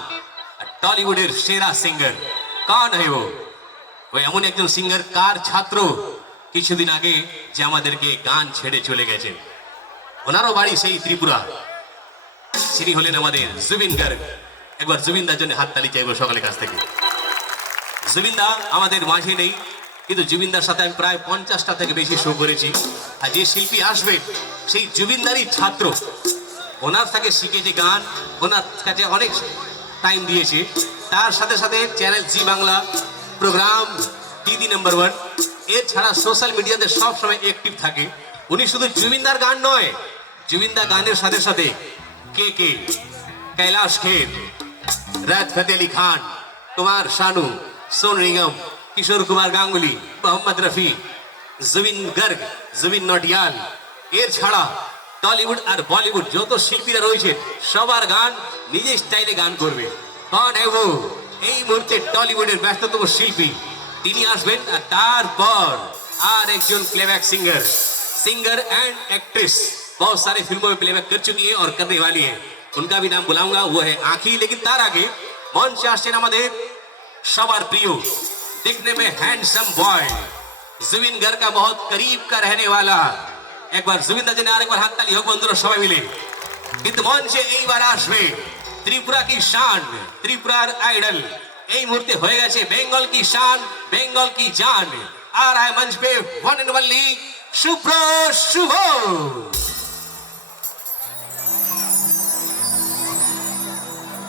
টলিউডের সেরা সিঙ্গার কান है वो এমন একজন সিঙ্গার কার ছাত্র কিছুদিন আগে যে আমাদেরকে গান ছেড়ে চলে গেছেন ওনারও বাড়ি সেই ত্রিপুরা তিনি হলেন আমাদের জুবিন গার্গ একবার জুবিনদার জন্য হাততালি চাইবো সকলের কাছ থেকে জুবিনদা আমাদের মাঝে নেই কিন্তু জুবিনদার সাথে আমি প্রায় 50টা থেকে বেশি শো করেছি আর যে শিল্পী আসবে সেই জুবিনদারই ছাত্র ওনার থেকে শিখেছে গান ওনার কাছে অনেক টাইম দিয়েছে তার সাথে সাথে চ্যানেল জি বাংলা প্রোগ্রাম দিদি নাম্বার 1 এছাড়া সোশ্যাল মিডিয়াতে সব সময় অ্যাক্টিভ থাকে উনি শুধু জুবিনদার গান নয় জুবিনদার গানের সাথে সাথে কে कैलाश खेर राहत फतेह अली खान कुमार शानू सोनू निगम किशोर कुमार गांगुली मोहम्मद रफी जुबिन गर्ग जुबिन नटियाल এর ছাড়া টলিউড আর বলিউড যত শিল্পীরা রয়েছে সবার গান নিজের স্টাইলে গান করবে কন है वो এই মুহূর্তে টলিউডের ব্যস্ততম শিল্পী তিনি আসবেন আর তারপর আর একজন প্লেব্যাক सिंगर एंड एक्ट्रेस बहुत सारे फिल्मों में प्लेबैक कर चुकी है और करने वाली है उनका भी नाम बुलाऊंगा वो है आँखी लेकिन तार आगे मंच आसছেন আমাদের सवार प्रियो दिखने में हैंडसम बॉय जुबिन गर्ग का बहुत करीब का रहने वाला एक बार जुबिन दा जने আরেকবার হাততালি হোক বন্ধুরা সবাই মিলে কিন্তু মঞ্চে এইবার আসবে ত্রিপুরা की शान त्रिपुरार आइडल এই মুহূর্তে হয়ে গেছে বেঙ্গল की शान बेंगल की जान आ रहा है मंच पे वन एंड ओनली शुभ्र शुभ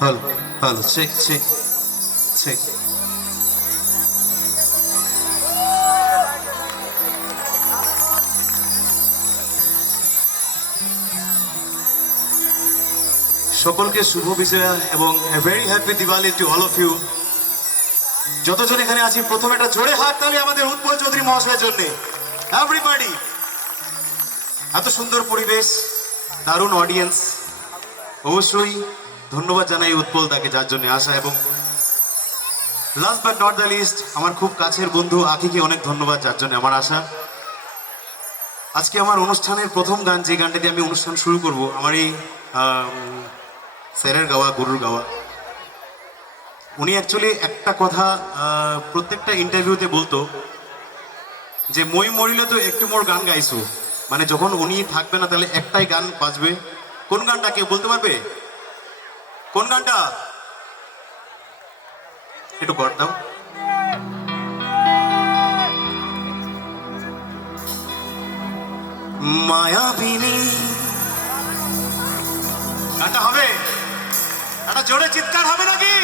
hello hello check check check সকলকে শুভ বিজয়া এবং very happy Diwali to all of you যতজন এখানে আছি প্রথমে একটা জোরে হাততালি আমাদের উৎপল চৌধুরী মহাশয়ের জন্য এভরিবডি এত সুন্দর পরিবেশ দারুণ অডিয়েন্স অবশ্যই ধন্যবাদ জানাই উৎপল দাকে যার জন্য আসা এবং last but not the least আমার খুব কাছের বন্ধু আখিকে অনেক ধন্যবাদ যার জন্য আমার আসা আজকে আমার অনুষ্ঠানের প্রথম গান যে গানটা দিয়ে আমি অনুষ্ঠান শুরু করব আমার এই স্যারের গাওয়া গুরুর গাওয়া উনি অ্যাকচুয়ালি একটা কথা প্রত্যেকটা ইন্টারভিউতে বলতো যে মই মরিলে তো একটু মোর গান গাইছো মানে যখন উনি থাকবে না তাহলে একটাই গান বাজবে কোন গানটা কেউ বলতে পারবে কোন গানটা একটু কর দাও মায়াবিনী গানটা হবে একটা জোরে চিৎকার হবে নাকি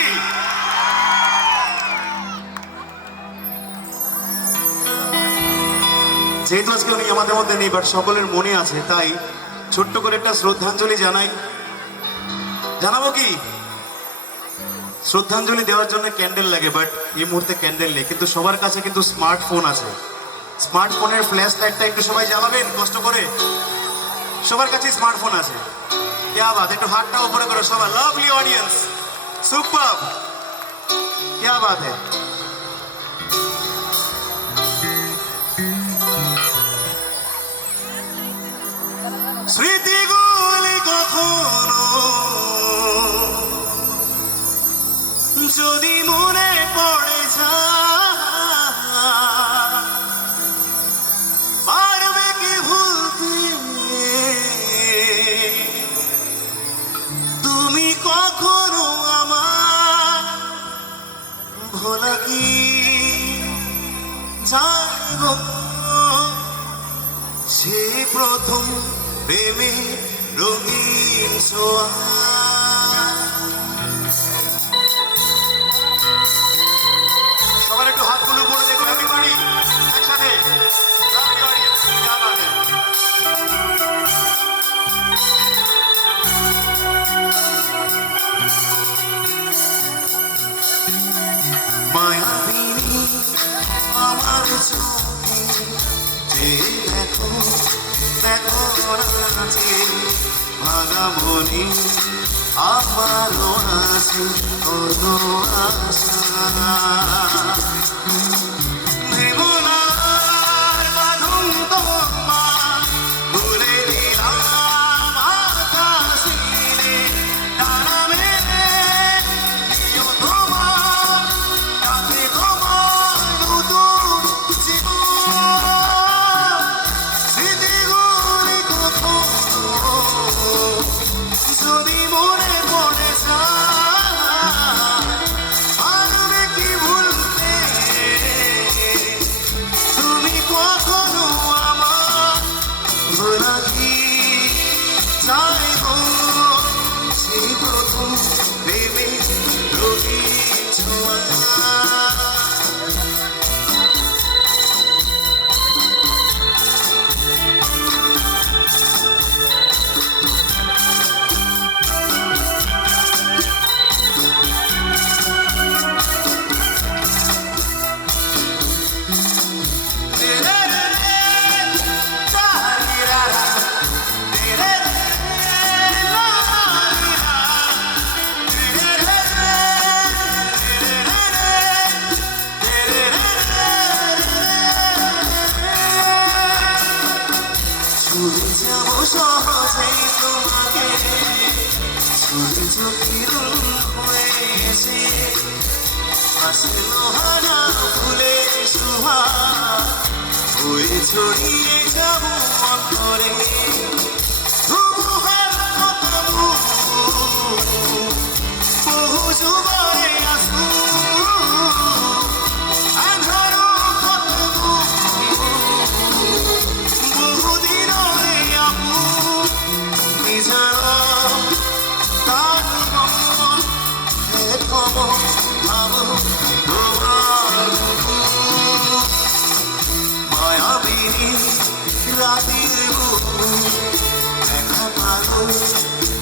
যেহেতু আজকে উনি আমাদের মধ্যে নেই বাট সকলের মনে আছে তাই ছোট্ট করে একটা শ্রদ্ধাঞ্জলি জানাবো কি শ্রদ্ধাঞ্জলি দেওয়ার জন্য ক্যান্ডেল লাগে বাট এই মুহূর্তে ক্যান্ডেল নেই কিন্তু সবার কাছে কিন্তু স্মার্টফোন আছে স্মার্টফোনের ফ্ল্যাশ লাইটটা একটু সবাই জ্বালাবেন কষ্ট করে সবার কাছে স্মার্টফোন আছে क्या बात है একটু হাতটা উপরে করো সবাই লাভলি অডিয়েন্স সুপার क्या बात है স্মৃতিগুলি কখনো যদি মনে পড়ে যায় পারবে কি ভুলতে তুমি কখনো ভোলা কি যায় গো সেই প্রথম প্রেমে রঙিন ছোঁয়া সবার একটু হাতগুলো পড়ে দেখো একেবারে একসাথে মায়াবিনী আমার চোখে যে দেখো দেখো আছে ভাঙা মনে আমারও আছে কত আশা ভেবনার বাঁধন তোমার ভুলে দিলাম আকাশে ডানা মেলে প্রিয় তোমার কাছে তোমার নতুন জীবন স্মৃতিগুলি কখনো যদি মনে পড়ে যায় পারবে কি ভুলতে তুমি কখনো আমার ভোলা কি যায় গো সেই প্রথম প্রেমে রঙিন ছোঁয়া ছুঁয়ে যাব সহজেই তোমাকে সূর্য কিরণ হয়েছে আসলো হারা ফুলের শোভা হয়ে ছড়িয়ে যাব অন্তরে বহু যুগরে আসু আধারো কত বহুদিন আপু নিজার তার মন খবর ভাবো তোমার মায়াবিনী রাতের বুকু দেখা পালো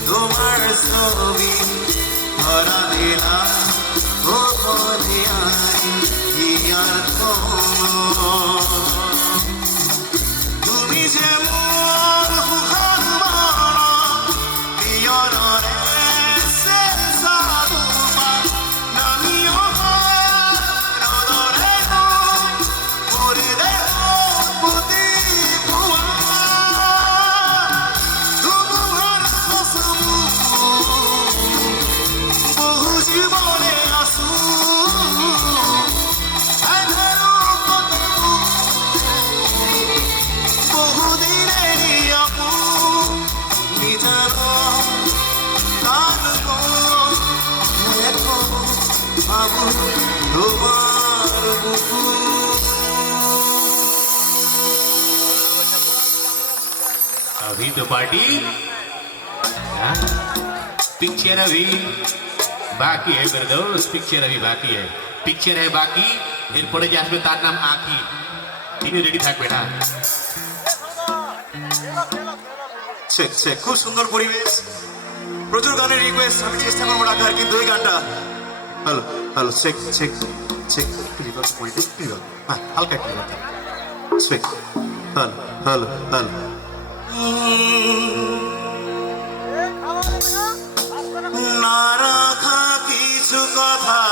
তোমার ছবি ধরা দিলাম গোপনে আই আর তুমি যে মোর বুখার মারা পিয়রে সে সাদুমা নামিও নদরে পুরে দেহ পুতি পুয়া তোমার কসমু বহু জীবনে আসু আধারো কত বহুদিনেরই আপু নিজার তার দেখো বাবু তোমার বুকু अभी तो पार्टी पिक्चर अभी बाकी है मेरे दोस्त पिक्चर अभी बाकी है पिक्चर है बाकी এরপরে যে আসবে তার নাম আঁকি তিনি রেডি থাকবে না চেক চেক খুব সুন্দর পরিবেশ প্রচুর গানের রিকোয়েস্ট আমি চেষ্টা করবো রাখার কিন্তু এই গানটা hello hello check check check reverse পরিবেশ রিভার্স হ্যাঁ হালকা একটু reverse check hello hello hello না রাখা কিছু কথা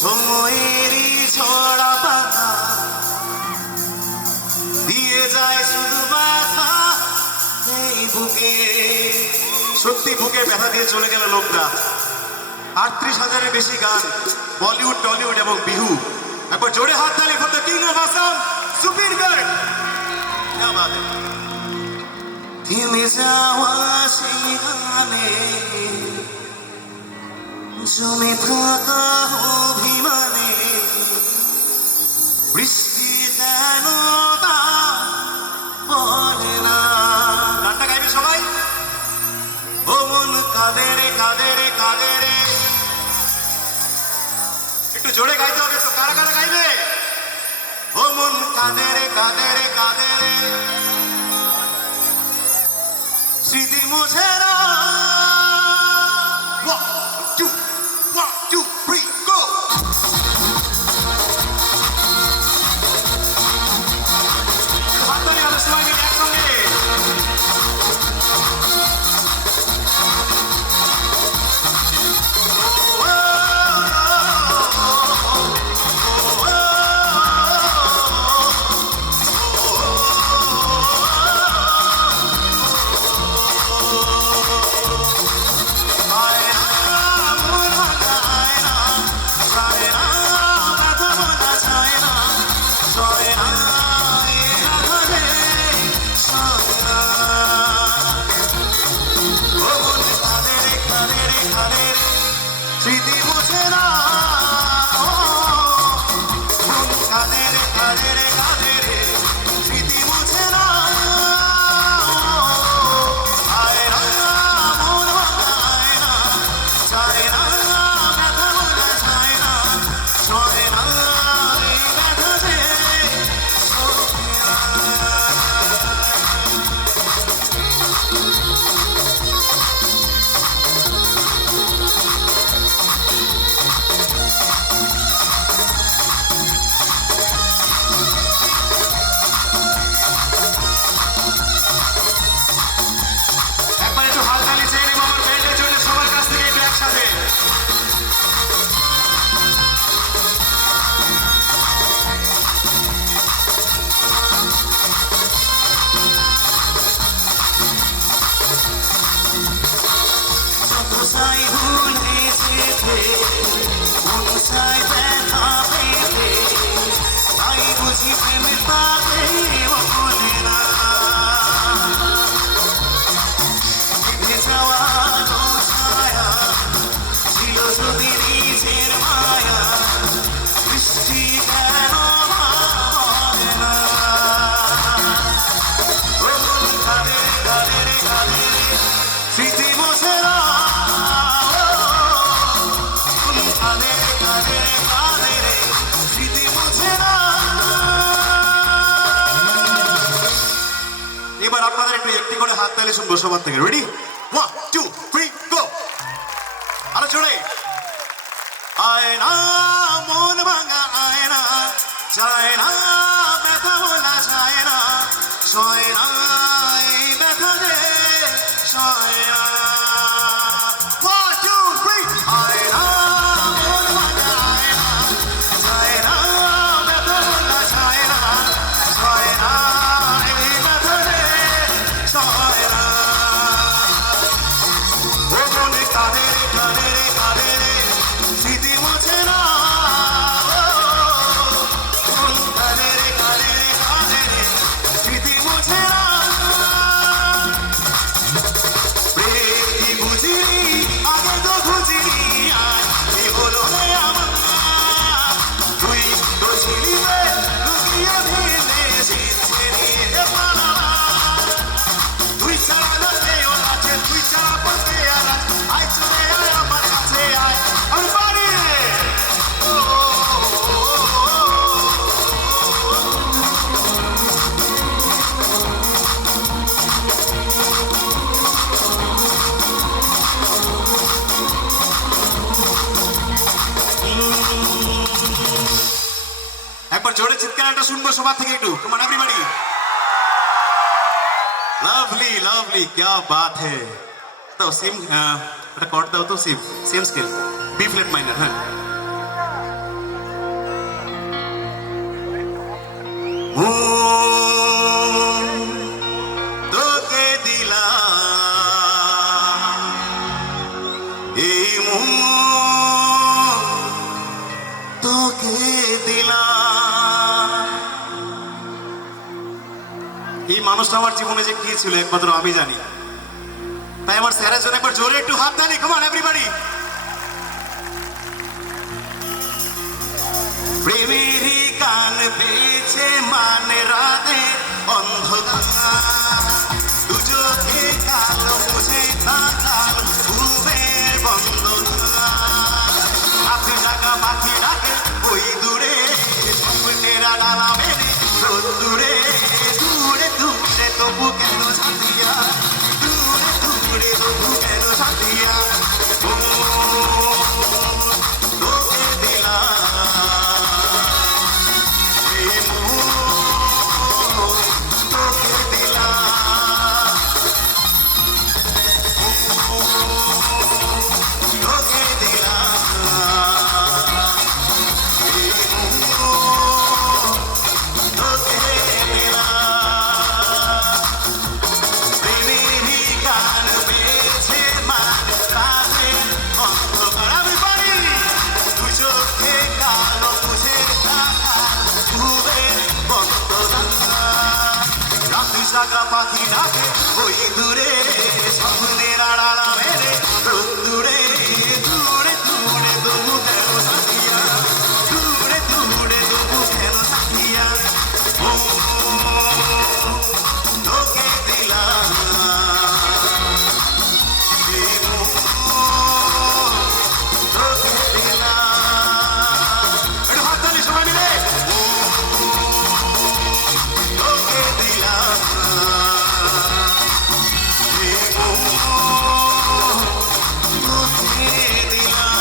সময়েরই ছড়া পাতা দিয়ে যায় শুধু ব্যথা এই বুকে সত্যি বুকে ব্যথা দিয়ে চলে গেল লোকটা 38,000-এর বেশি গান বলিউড টলিউড এবং বিহু একবার জোরে হাত তালি for the king of Assam সুপির গার্ড থেমে যাওয়া সেই গানে জমে থাকা অভিমানে বৃষ্টি যেন তা বলে না। গানটা গাইবে সবাই? ও মন কাঁদে রে কাঁদে রে কাঁদে রে। একটু জোরে গাইতে হবে তো, কারা কারা গাইবে? ও মন কাঁদে রে কাঁদে রে কাঁদে রে, স্মৃতি মুছে না। 1 2 1 2 3 go। হাততালি আমরা সবাই মিলে একসঙ্গে। স্মৃতি মুছে না। কাঁদে রে কাঁদে রে কাঁদে রে, স্মৃতি মুছে না। আয় না মন ভাঙায় না, চায় না ব্যথা বলা যায় না, সয় না এই ব্যথা যে সহে না। একবার একটু হাততালি চেয়ে নেব আমার ব্যান্ডের জন্য, সবার কাছ থেকে একটু একসাথে। যত সাই ভুল এসেছে, অনুসায় ব্যথা পেতে, তাই বুঝি প্রেমে পাবে বলে না। নিভে যাওয়া আলো ছায়া ছিল যদি নিজের মায়া, বৃষ্টি কেন হয় না। ও মন কাঁদে রে কাঁদে রে কাঁদে রে, স্মৃতি মুছে না। ও মন কাঁদে রে কাঁদে রে কাঁদে রে, স্মৃতি মুছে না। এবার আপনাদের একটু একটি করে হাততালি শুনবো সবার থেকে। রেডি? 1 2 3 গো। আরো জোরে। আয় না মন ভাঙা আয় না, চায় না ব্যথা বলা যায় না, সয় না এই ব্যথা যে সয় না। 1 2 3 আয় না মন ভাঙা আয় না, চায় না ব্যথা বলা যায় না, সয় না এই ব্যথা যে সয় না। ও মনে কাঁদে রে কাঁদে রে কাঁদে রে, স্মৃতি মুছে না। মন কাঁদে রে কাঁদে রে কাঁদে রে, স্মৃতি মুছে না। প্রেম কি বুঝিনি আগে তো বুঝিনি, আজ কি হলো রে আমার। তুই তো ছিলি রে লুকিয়ে ভিড়ে শিখছে নিয়ে পালা। তুই ছাড়া না কেউ আছে, তুই ছাড়া বলতে আর আয় চলে আয় আমার কাছে আয় আমার বাড়ি রে। ও একবার জোরে চিৎকার একটা শুনবো সবার থেকে একটু। কমান এভরিবডি। লাভলি লাভলি, क्या बात है। তো সেম একটা কর্ড দাও তো, same same scale, B flat minor. হ্যাঁ, তোকে দিলাম এই মন, তোকে দিলাম। এই মানুষটা আমার জীবনে যে কি ছিল একমাত্র আমি জানি। তাই আমার স্যারের জন্য একবার জোরে একটু হাত তালি। Come on everybody. প্রেমেরই গান পেয়েছে মানে রাতে অন্ধকার দু চোখে কালো মুছে তাকাল ঘুমের বন্ধ পাখি ডাকা পাখি ডাকে ওই দূরে স্বপ্নেরা ডালা মেরে দূরে দূরে দূরে তবু কেন সাথিয়া দূরে দূরে তবু কেন সাথিয়া ও তোকে দিলাম এই মন তোকে দিলাম তোকে দিলাম এই মন তোকে দিলাম প্রেমেরই গান পেয়েছে মান রাতে অন্ধকার আমি পারি দু চোখে কালো মুছে থাকা ঘুমের বন্ধ রাত্রি শাখা পাখি ডাকে ওই দূরে স্বপ্নের আড়ালা মেরে দূরে দূরে দূরে তবু কেন সাথিয়া দূরে দূরে তবু কেন সাথিয়া ও তোকে দিলাম এই মন তোকে দিলাম একটু হাততালি সবাই মিলে তোকে দিলাম এই মন তোকে দিলাম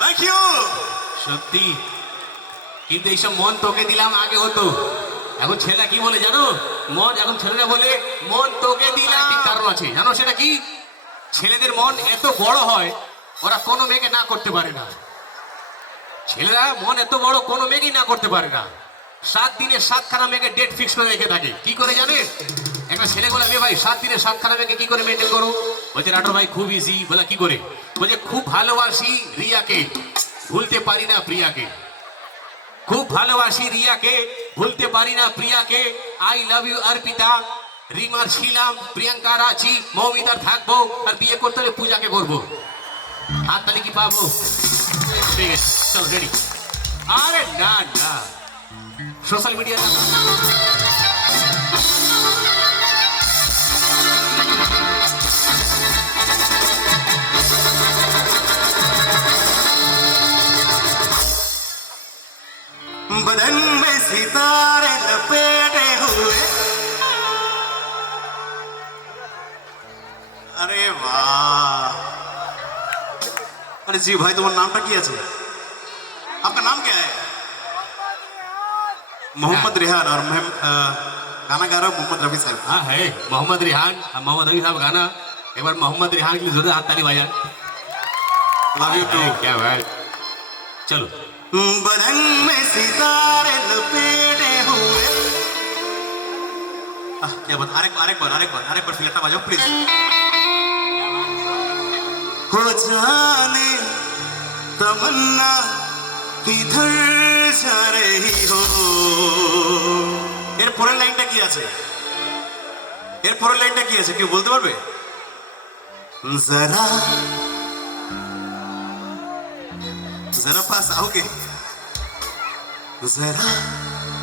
থ্যাংক ইউ সত্যি কিন্তু এইসব মন তোকে দিলাম আগে হতো এখন ছেলেরা কি বলে জানো মন এখন ছেলেরা বলে মন তোকে দিলাম একটি কারণ আছে জানো সেটা কি ছেলেদের মন এত বড় হয় ওরা কোনো মেয়েকে না করতে পারে না ছেলেরা মন এত বড় কোনো মেয়েকেই না করতে পারে না 7 দিনে 7খানা মেয়েকে ডেট ফিক্স করে রেখে থাকে কি করে জানে একটা ছেলে বলে ভাই 7 দিনে 7খানা মেয়েকে কি করে মেনটেন করো বলছে রাঠোর ভাই খুব ইজি বলে কি করে বলছে খুব ভালোবাসি রিয়াকে ভুলতে পারি না প্রিয়াকে খুব ভালোবাসি রিয়াকে ভুলতে পারি না প্রিয়াকে আই লাভ ইউ অর্পিতা রিমার ছিলাম প্রিয়াঙ্কার আছি মৌমিতার থাকবো আর বিয়ে করতে হলে পূজাকে করবো হাত তালি কি পাবো ঠিক আছে চলো রেডি আরে না না সোশ্যাল মিডিয়া बदन में सितारे लपेटे हुए अरे वाह अरे जी भाई तुम्हारा नाम क्या है आपका नाम क्या है मोहम्मद रिहान और मैं गाना गा रहा हूँ मोहम्मद रफी साहब हाँ है मोहम्मद रिहान मोहम्मद रफी साहब गाना एक बार मोहम्मद रिहान के लिए जरूर हाथ ताली बजाएं लव यू टू क्या भाई चलो बदन में सितारे लपेटे हुए क्या बात अरेक बार फिलटा बजाओ प्लीज हो जाने तमन्ना किधर जा रही हो এর পরের লাইনটা কি আছে এর পরের লাইনটা কি আছে কেউ বলতে পারবে जरा जरा पास आओगे जरा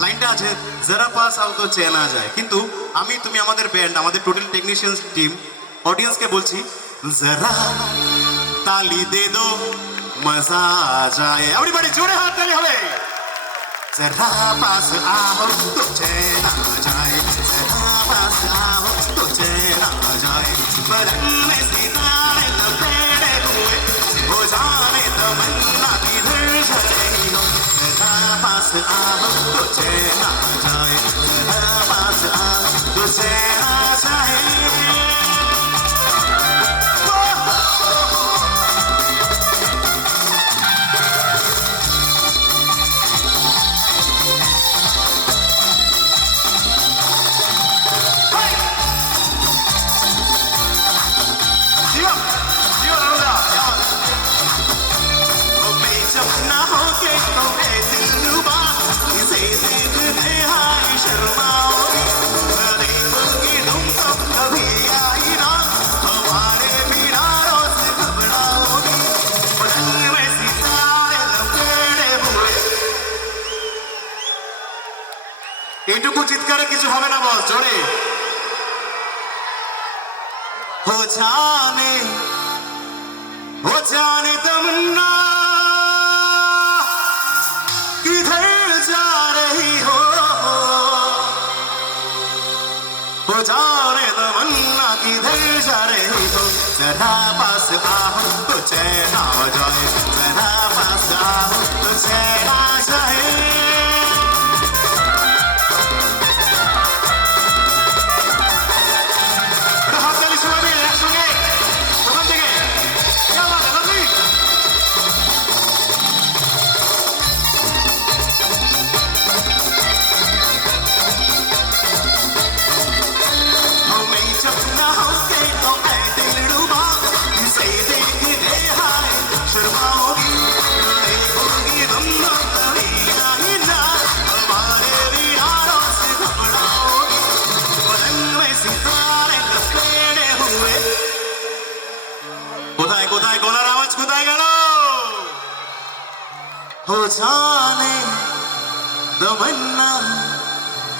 লাইনটা আছে जरा पास आओ तो चैन आ जाए কিন্তু আমি তুমি আমাদের ব্যান্ড আমাদের টোটাল টেকনিশিয়ানস টিম অডিয়েন্সকে বলছি जरा ताली दे दो मजा आ जाए एवरीबॉडी जोड़े हाथ ताली হবে जरा पास आओ तो चैन आ जाए जरा पास आओ तो चैन आ जाए बदन में सितारे लपेटे हुए हो जाने तमन्ना किधर जा रही हो जरा पास आओ तो चैन आ जाए जरा पास आओ तो चैन आ जाए जब ना हो के तो मैं दिलरुबा इसे देखने চিৎকারে কিছু হবে না বস, জোরে। हो जाने तमन्ना किधर जा रही हो जाने तमन्ना किधर जा रही हो जरा पास आओ तो चैन आ जाए जरा पास आओ तो चैन आ जाए কোথায় কোথায় গলার আওয়াজ কোথায় গেল हो जाने तमन्ना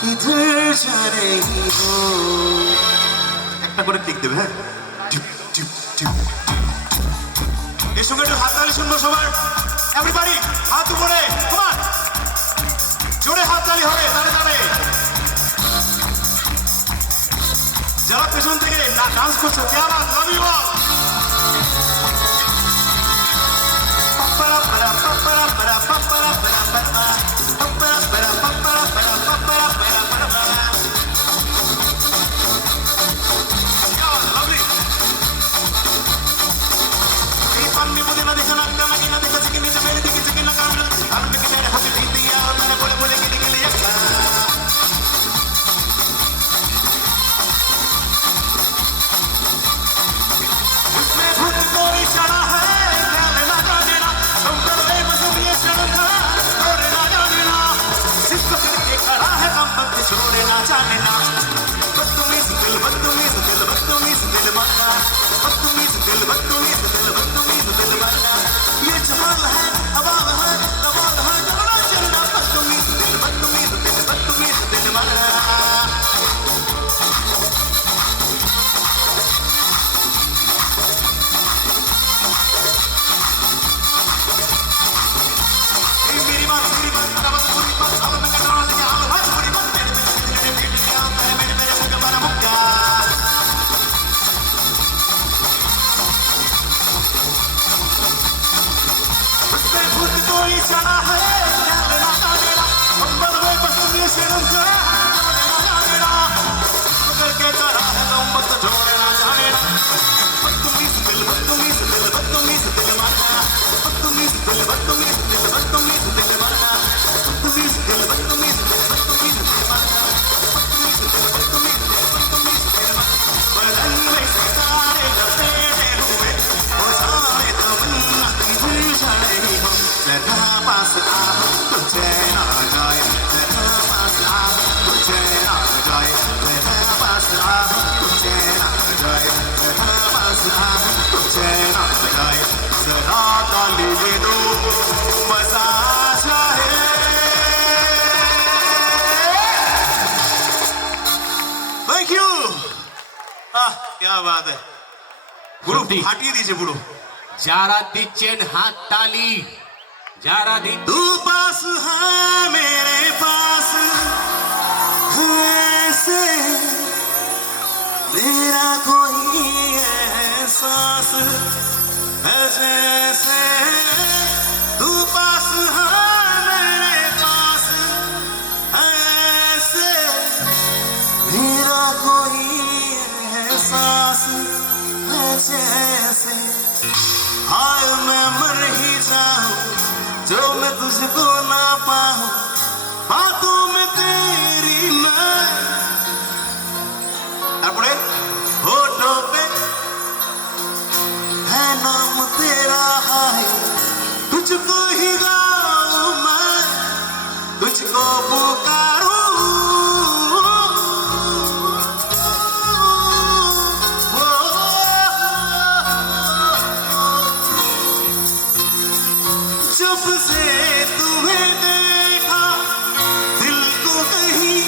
किधर जा रही हो একটা করে টিক দেবে হ্যাঁ টিপ টিপ টিপ এই সঙ্গে একটু হাততালি শুনবো সবার এভরিবডি হাত উপরে কমান জোরে হাততালি হবে দাঁড়ে দাঁড়ে যারা পেছন থেকে ডান্স করছো কে আবার লাভ ইউ অল छोड़ना जानना बदतमीज दिल बदतमीज दिल बदतमीज दिल मरना बदतमीज दिल बदतमीज दिल बदतमीज दिल मरना ये जमाल है अवाल है नवाल है डरना चलना बदतमीज दिल बदतमीज दिल बदतमीज दिल मरना मेरी बात पूरी बात अब मैं कर रहा हूं कोई चढ़ा है ना मेरा अंबर में पसंद ये शर्म जरा मेरा मगर के तरह है तो मत छोड़ना जानेना बदतमीज दिल बदतमीज दिल बदतमीज दिल मरना बदतमीज दिल बदतमीज दिल बदतमीज दिल मरना बदतमीज दिल बदतमीज दिल बदतमीज दिल मरना बदतमीज दिल बदतमीज दिल बदतमीज दिल मरना बदन में सितारे लपेटे हुए हो जाए तमन्ना किधर जा रही हो जरा पास आओ तो चैन आ जाए जरा पास आओ तो चैन आ जाए जरा पास आओ तो चैन आ जाए जरा पास आओ तो चैन आ जाए जरा ताली दे दो मजा आ जाए थैंक यू क्या बात है পুরো ফাটিয়ে দিয়েছে পুরো যারা দিচ্ছেন হাত তালি যারা तू पास है मेरे पास है ऐसे मेरा कोई एहसास है जैसे तू पास है मेरे पास है ऐसे मेरा कोई एहसास है जैसे हाय मैं मर ही जाऊं जो मैं तुझको ना पाऊं बातों में तेरी मैं अपने होठों पे है नाम तेरा हाय तुझको ही गाऊं मैं तुझको पुकारूं जब से तुम्हें देखा दिल को कहीं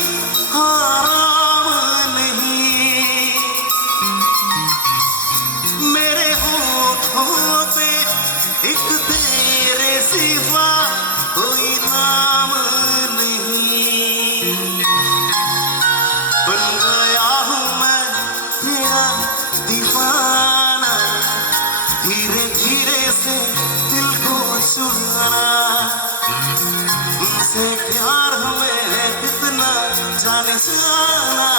जाना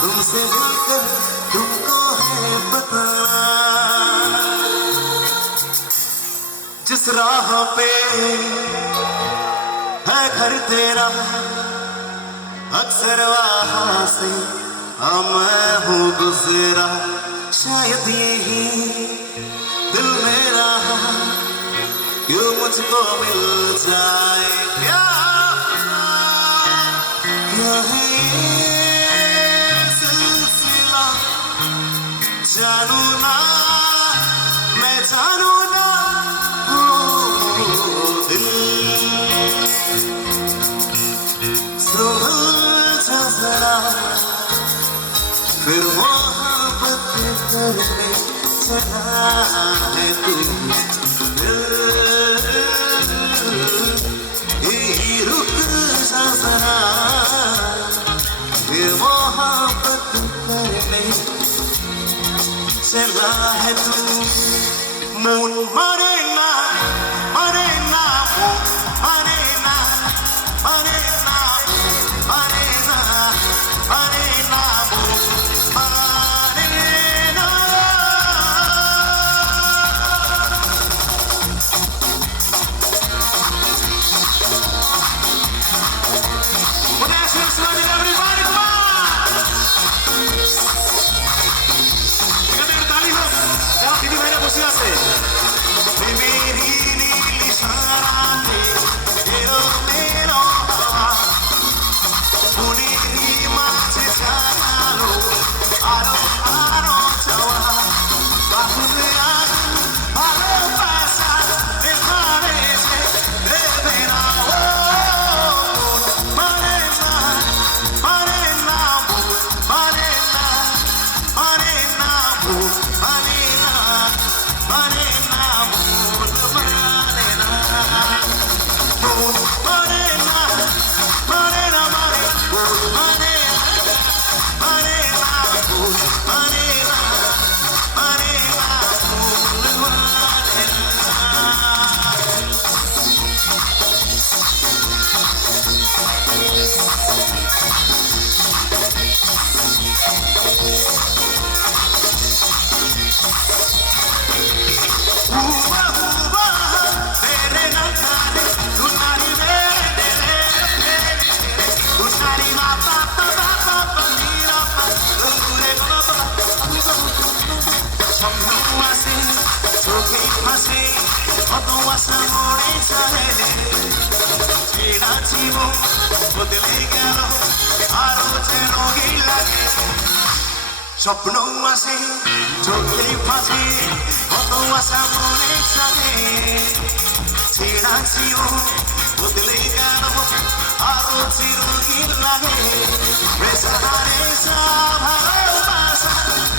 तुमसे मिलकर तुमको है पता जिस राह पे है घर तेरा अक्सर वहां से मैं हूँ गुजरा शायद यही दिल मेरा क्यों मुझको मिल जाए क्या है ये सिलसिला जानू ना मैं जानू ना दिल सुलझा जरा फिर मोहब्बत करने चला है तू यही रुक जा जरा फिर मोहब्बत करने चला है तू मून मरे ना मरे ना मरे ना मरे ना मरे ना मरे ना मरे ना National Swing, everybody, come on! এখানে একটা তালি হোক যারা দিদি ভাইরা বসে আছে মেরি নীল সারাতে এলো মেলো ফুলেরই মাঝে জানালো আরো আরো চাওয়া বাহুলে আগুন ভালোবাসা এভাবে যে দেবে না ও মানে না মানে না মানে না মানে না মানে না মানে না মানে না মানে না মানে না মানে মানে মানে না মানে না মানে हुआ हुआ तेरे ना जाने तुम्हारी मेरे तेरे तुम्हारी ना पापा पापा पनीरा दूरे बाबा সম্ভব আছে চোখে ভাসে কত আশা মনে চলে ছেড়া জীবন বদলে গেল আরো যেন কি লাগে স্বপ্ন আসে চোখে ভাসে কত আশা মনে চলে ছেড়া জীবন বদলে গেল আরো চিরদিন লাগে বেসাহারে ভালোবাসা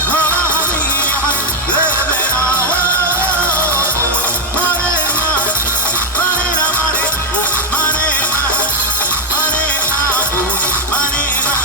ভোলা হবি আমার দেবে না মানে না মানে না মানে মানে না মানে না মানে না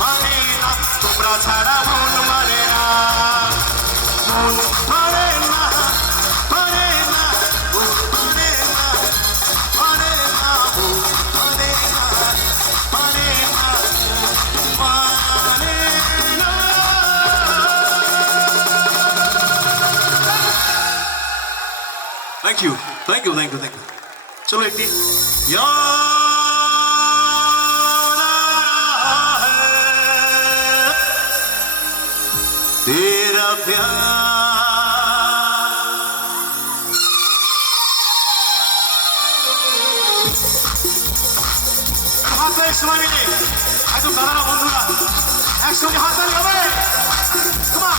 মানে না তোমরা ছাড়া মন মানে না মন মানে না মানে না মানে না মানে না মানে না মানে না মানে না thank you thank you thank you thank you চলো একটি तेरा प्यार हाथ में সময় নেই একদম দাদারা বন্ধুরা একসঙ্গে হাত তালি হবে তোমা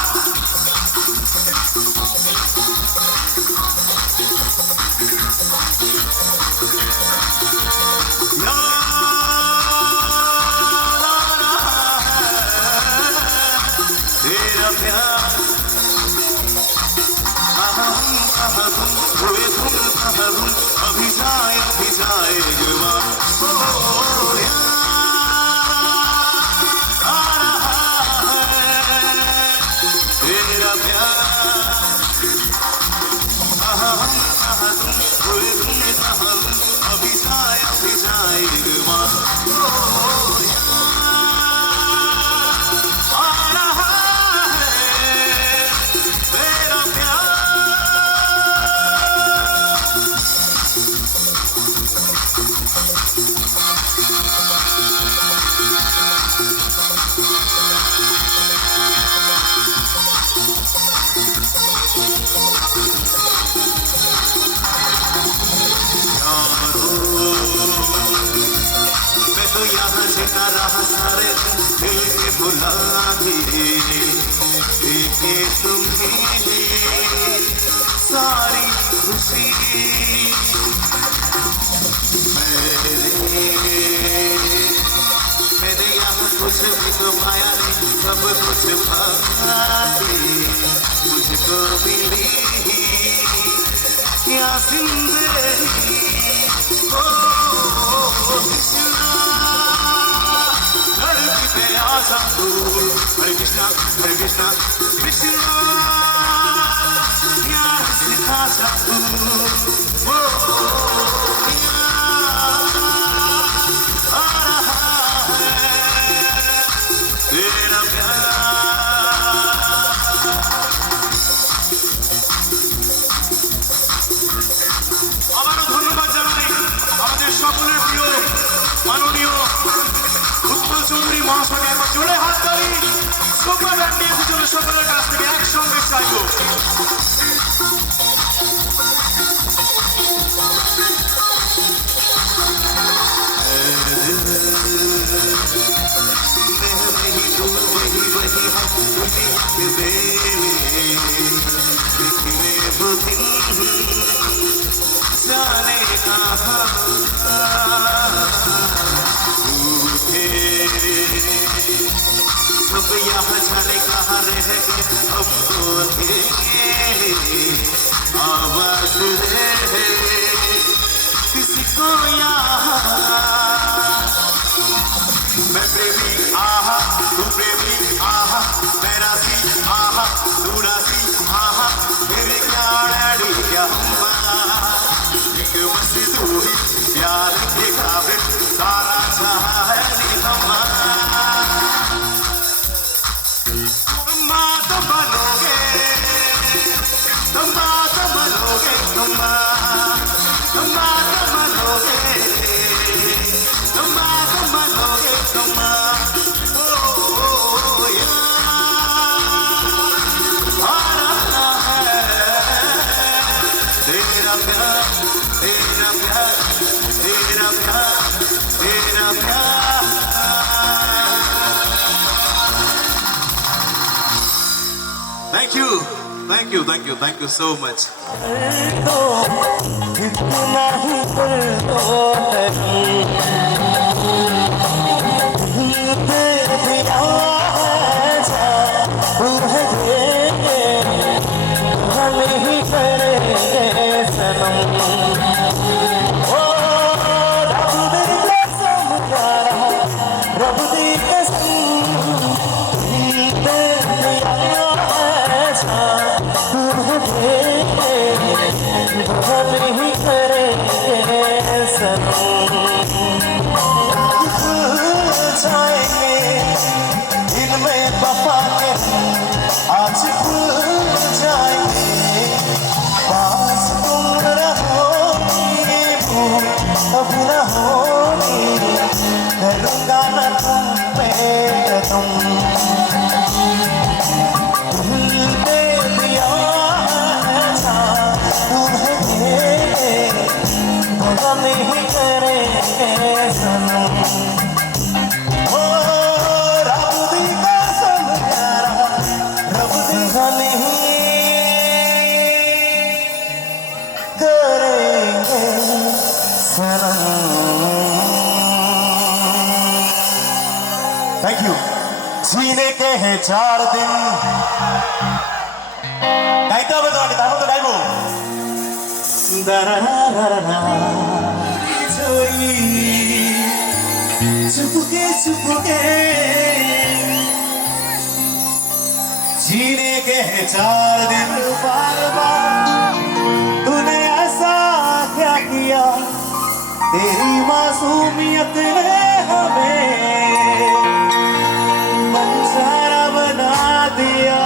ये तुम्हें सारी खुशी मैंने यहाँ कुछ भी तो पाया नहीं, सब कुछ पाके मुझको मिली क्या जिंदगी। ओ कृष्णा धरती पे आजा तू, हरे कृष्णा कृष्णा प्यार सिखा जा तू। ओ आ रहा है तेरा प्यार। আবারও ধন্যবাদ জানাই আমাদের সকলের প্রিয় মাননীয় উৎপল চৌধুরী মহাশয়কে। একবার জোরে হাততালি সুপার ব্যান্ড নিয়ে এসেছিল সকলের কাছ থেকে একসঙ্গে চাইব। जाने कहाँ सब यहाँ जाने कहाँ रह गए, अब तो अकेले आवाज है किसी को यहाँ। मैं प्रेमी आहा तू प्रेमी आहा, मैं राजी आहा तू राजी आहा, मेरे क्या डैडी क्या अम्मा, एक बस तू ही प्यार के काबिल, सारा जहां है निकम्मा। तुम बात मानोगे, तुम बात मानोगे, तुम बात मानोगे, तुम बात मानोगे, तुम ओ यार आ रहा है तेरा प्यार, तेरा प्यार, तेरा प्यार, तेरा प्यार। Thank you, thank you, thank you, thank you so much. इतना ही कर दो आज भूल जाएंगे, पास तुम रहोगी, भूल अब न होगी, करूँगा न तुम पे तुम दिल दे दिया था तुम्हें धोखा नहीं करेंगे सनम। ओ रब दी कसम यारा, रब दी नहीं करेंगे सनम। Thank you. जीने के हैं 4 दिन গাইতে হবে তোমাকে, তার মতো গাইবো। चुपके चुपके जीने के हैं 4 दिन बार बार, तूने ऐसा क्या किया, तेरी मासूमियत ने हमें बंजारा बना दिया।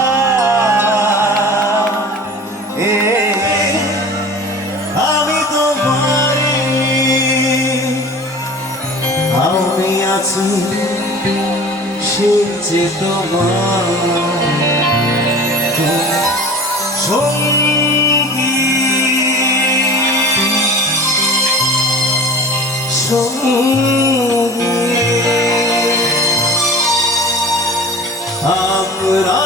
আমি তোমারি, আমি আছি সেই যে তোমার সঙ্গী, সঙ্গী আমরা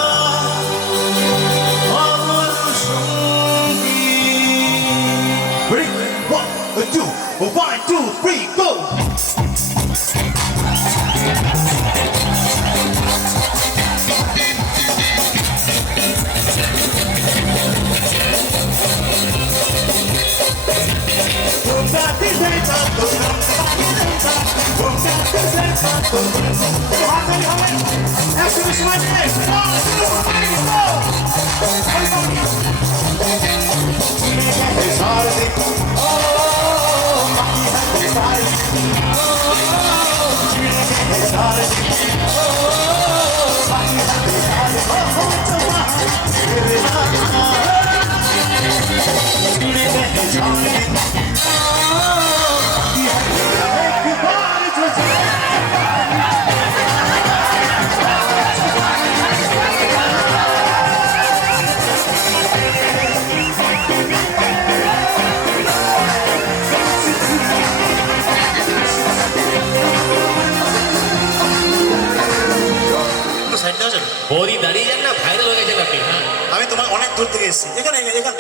বৌদি দাঁড়িয়ে যান না, ভাইরাল হয়ে গেছেন আপনি। হ্যাঁ, আমি তোমার অনেক দূর থেকে এসেছি,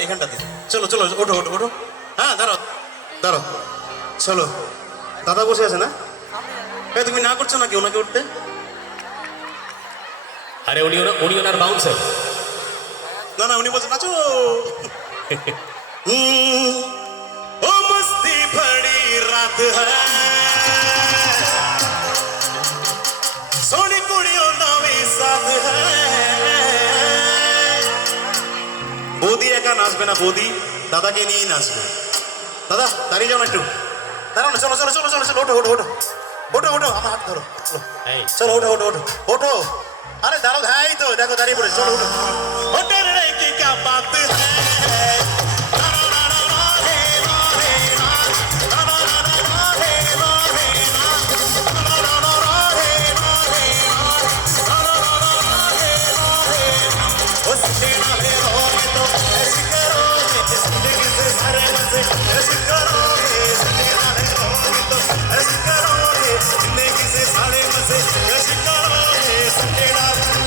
এখানটাতে। চলো চলো, ওঠো ওঠো ওঠো। হ্যাঁ, দাঁড়াও দাঁড়াও, চলো। দাদা বসে আছে না? তুমি না করছো নাকি ওনাকে উঠতে? আরে উনি ওনার বাউন্সার। না না, উনি বলছেন নাচো। ও মস্তি ভরি রাত হ্যায়, সোনি কুড়িও নবী সাথ হ্যায়। বৌদি একা নাচবে না, বৌদি দাদাকে নিয়েই নাচবে। দাদা দাঁড়িয়ে যাও না একটু, দাঁড়াও না। চলো চলো চলো চলো চলো, ওঠো ওঠো ওঠো ওঠো ওঠো, আমার হাত ধরো। চলো ওঠো ওঠো ওঠো ওঠো। আরে দাঁড়াও, হ্যাঁ এই তো দেখো দাঁড়িয়ে পড়ে। চলো ওঠো ওঠো রে, কি क्या बात है।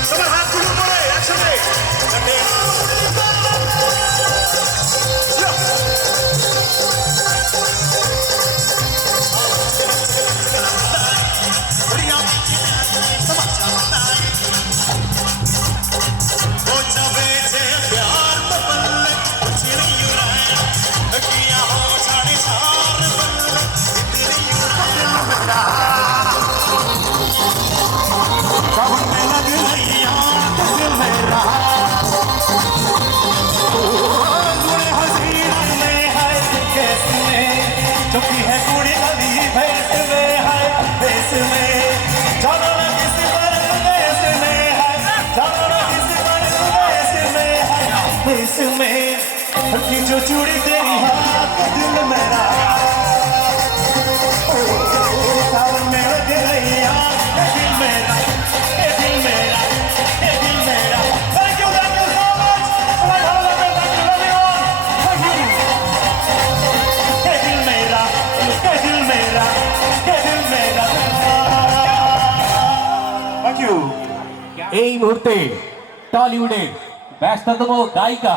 তোমার হাতগুলো পড়ে একসাথে। जो चूड़ी तेरी हाथ दिल मेरा, सावन में लग रही आग, दिल मेरा, दिल मेरा, दिल मेरा। Thank you so much. Thank you everyone. Thank you. दिल मेरा, दिल मेरा, दिल मेरा। Thank you. এই মুহূর্তে টলিউডের ব্যস্ততম গায়িকা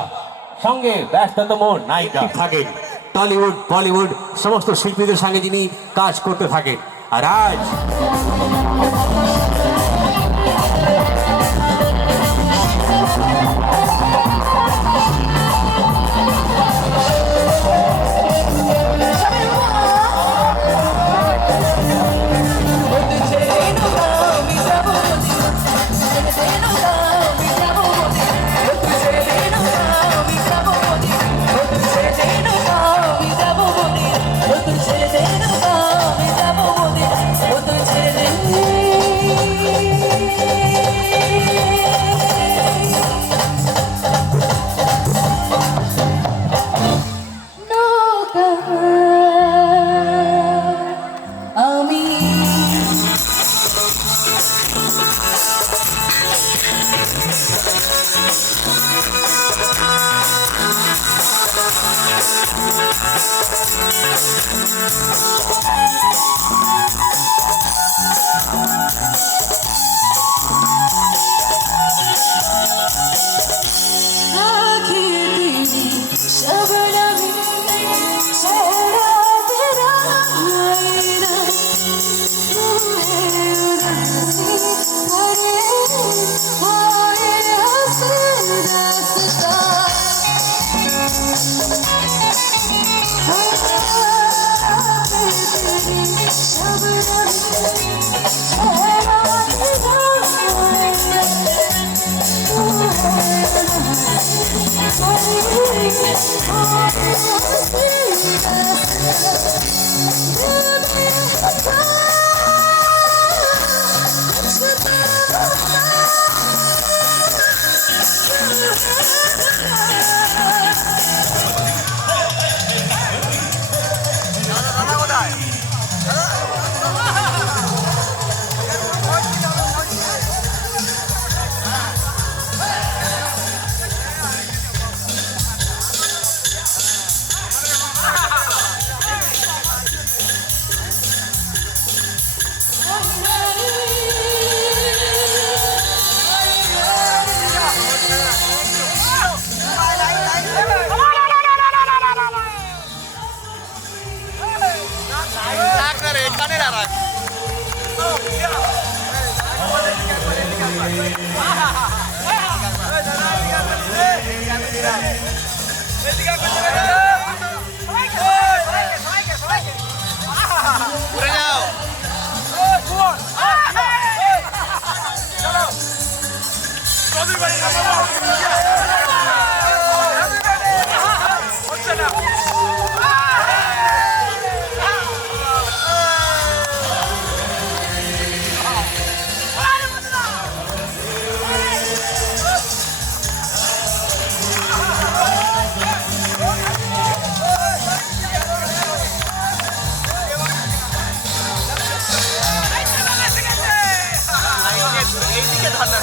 সঙ্গে ব্যস্ততম নায়িকা থাকেন। টলিউড বলিউড সমস্ত শিল্পীদের সঙ্গে যিনি কাজ করতে থাকেন। আর আজ तेरी এইদিকে ধরলে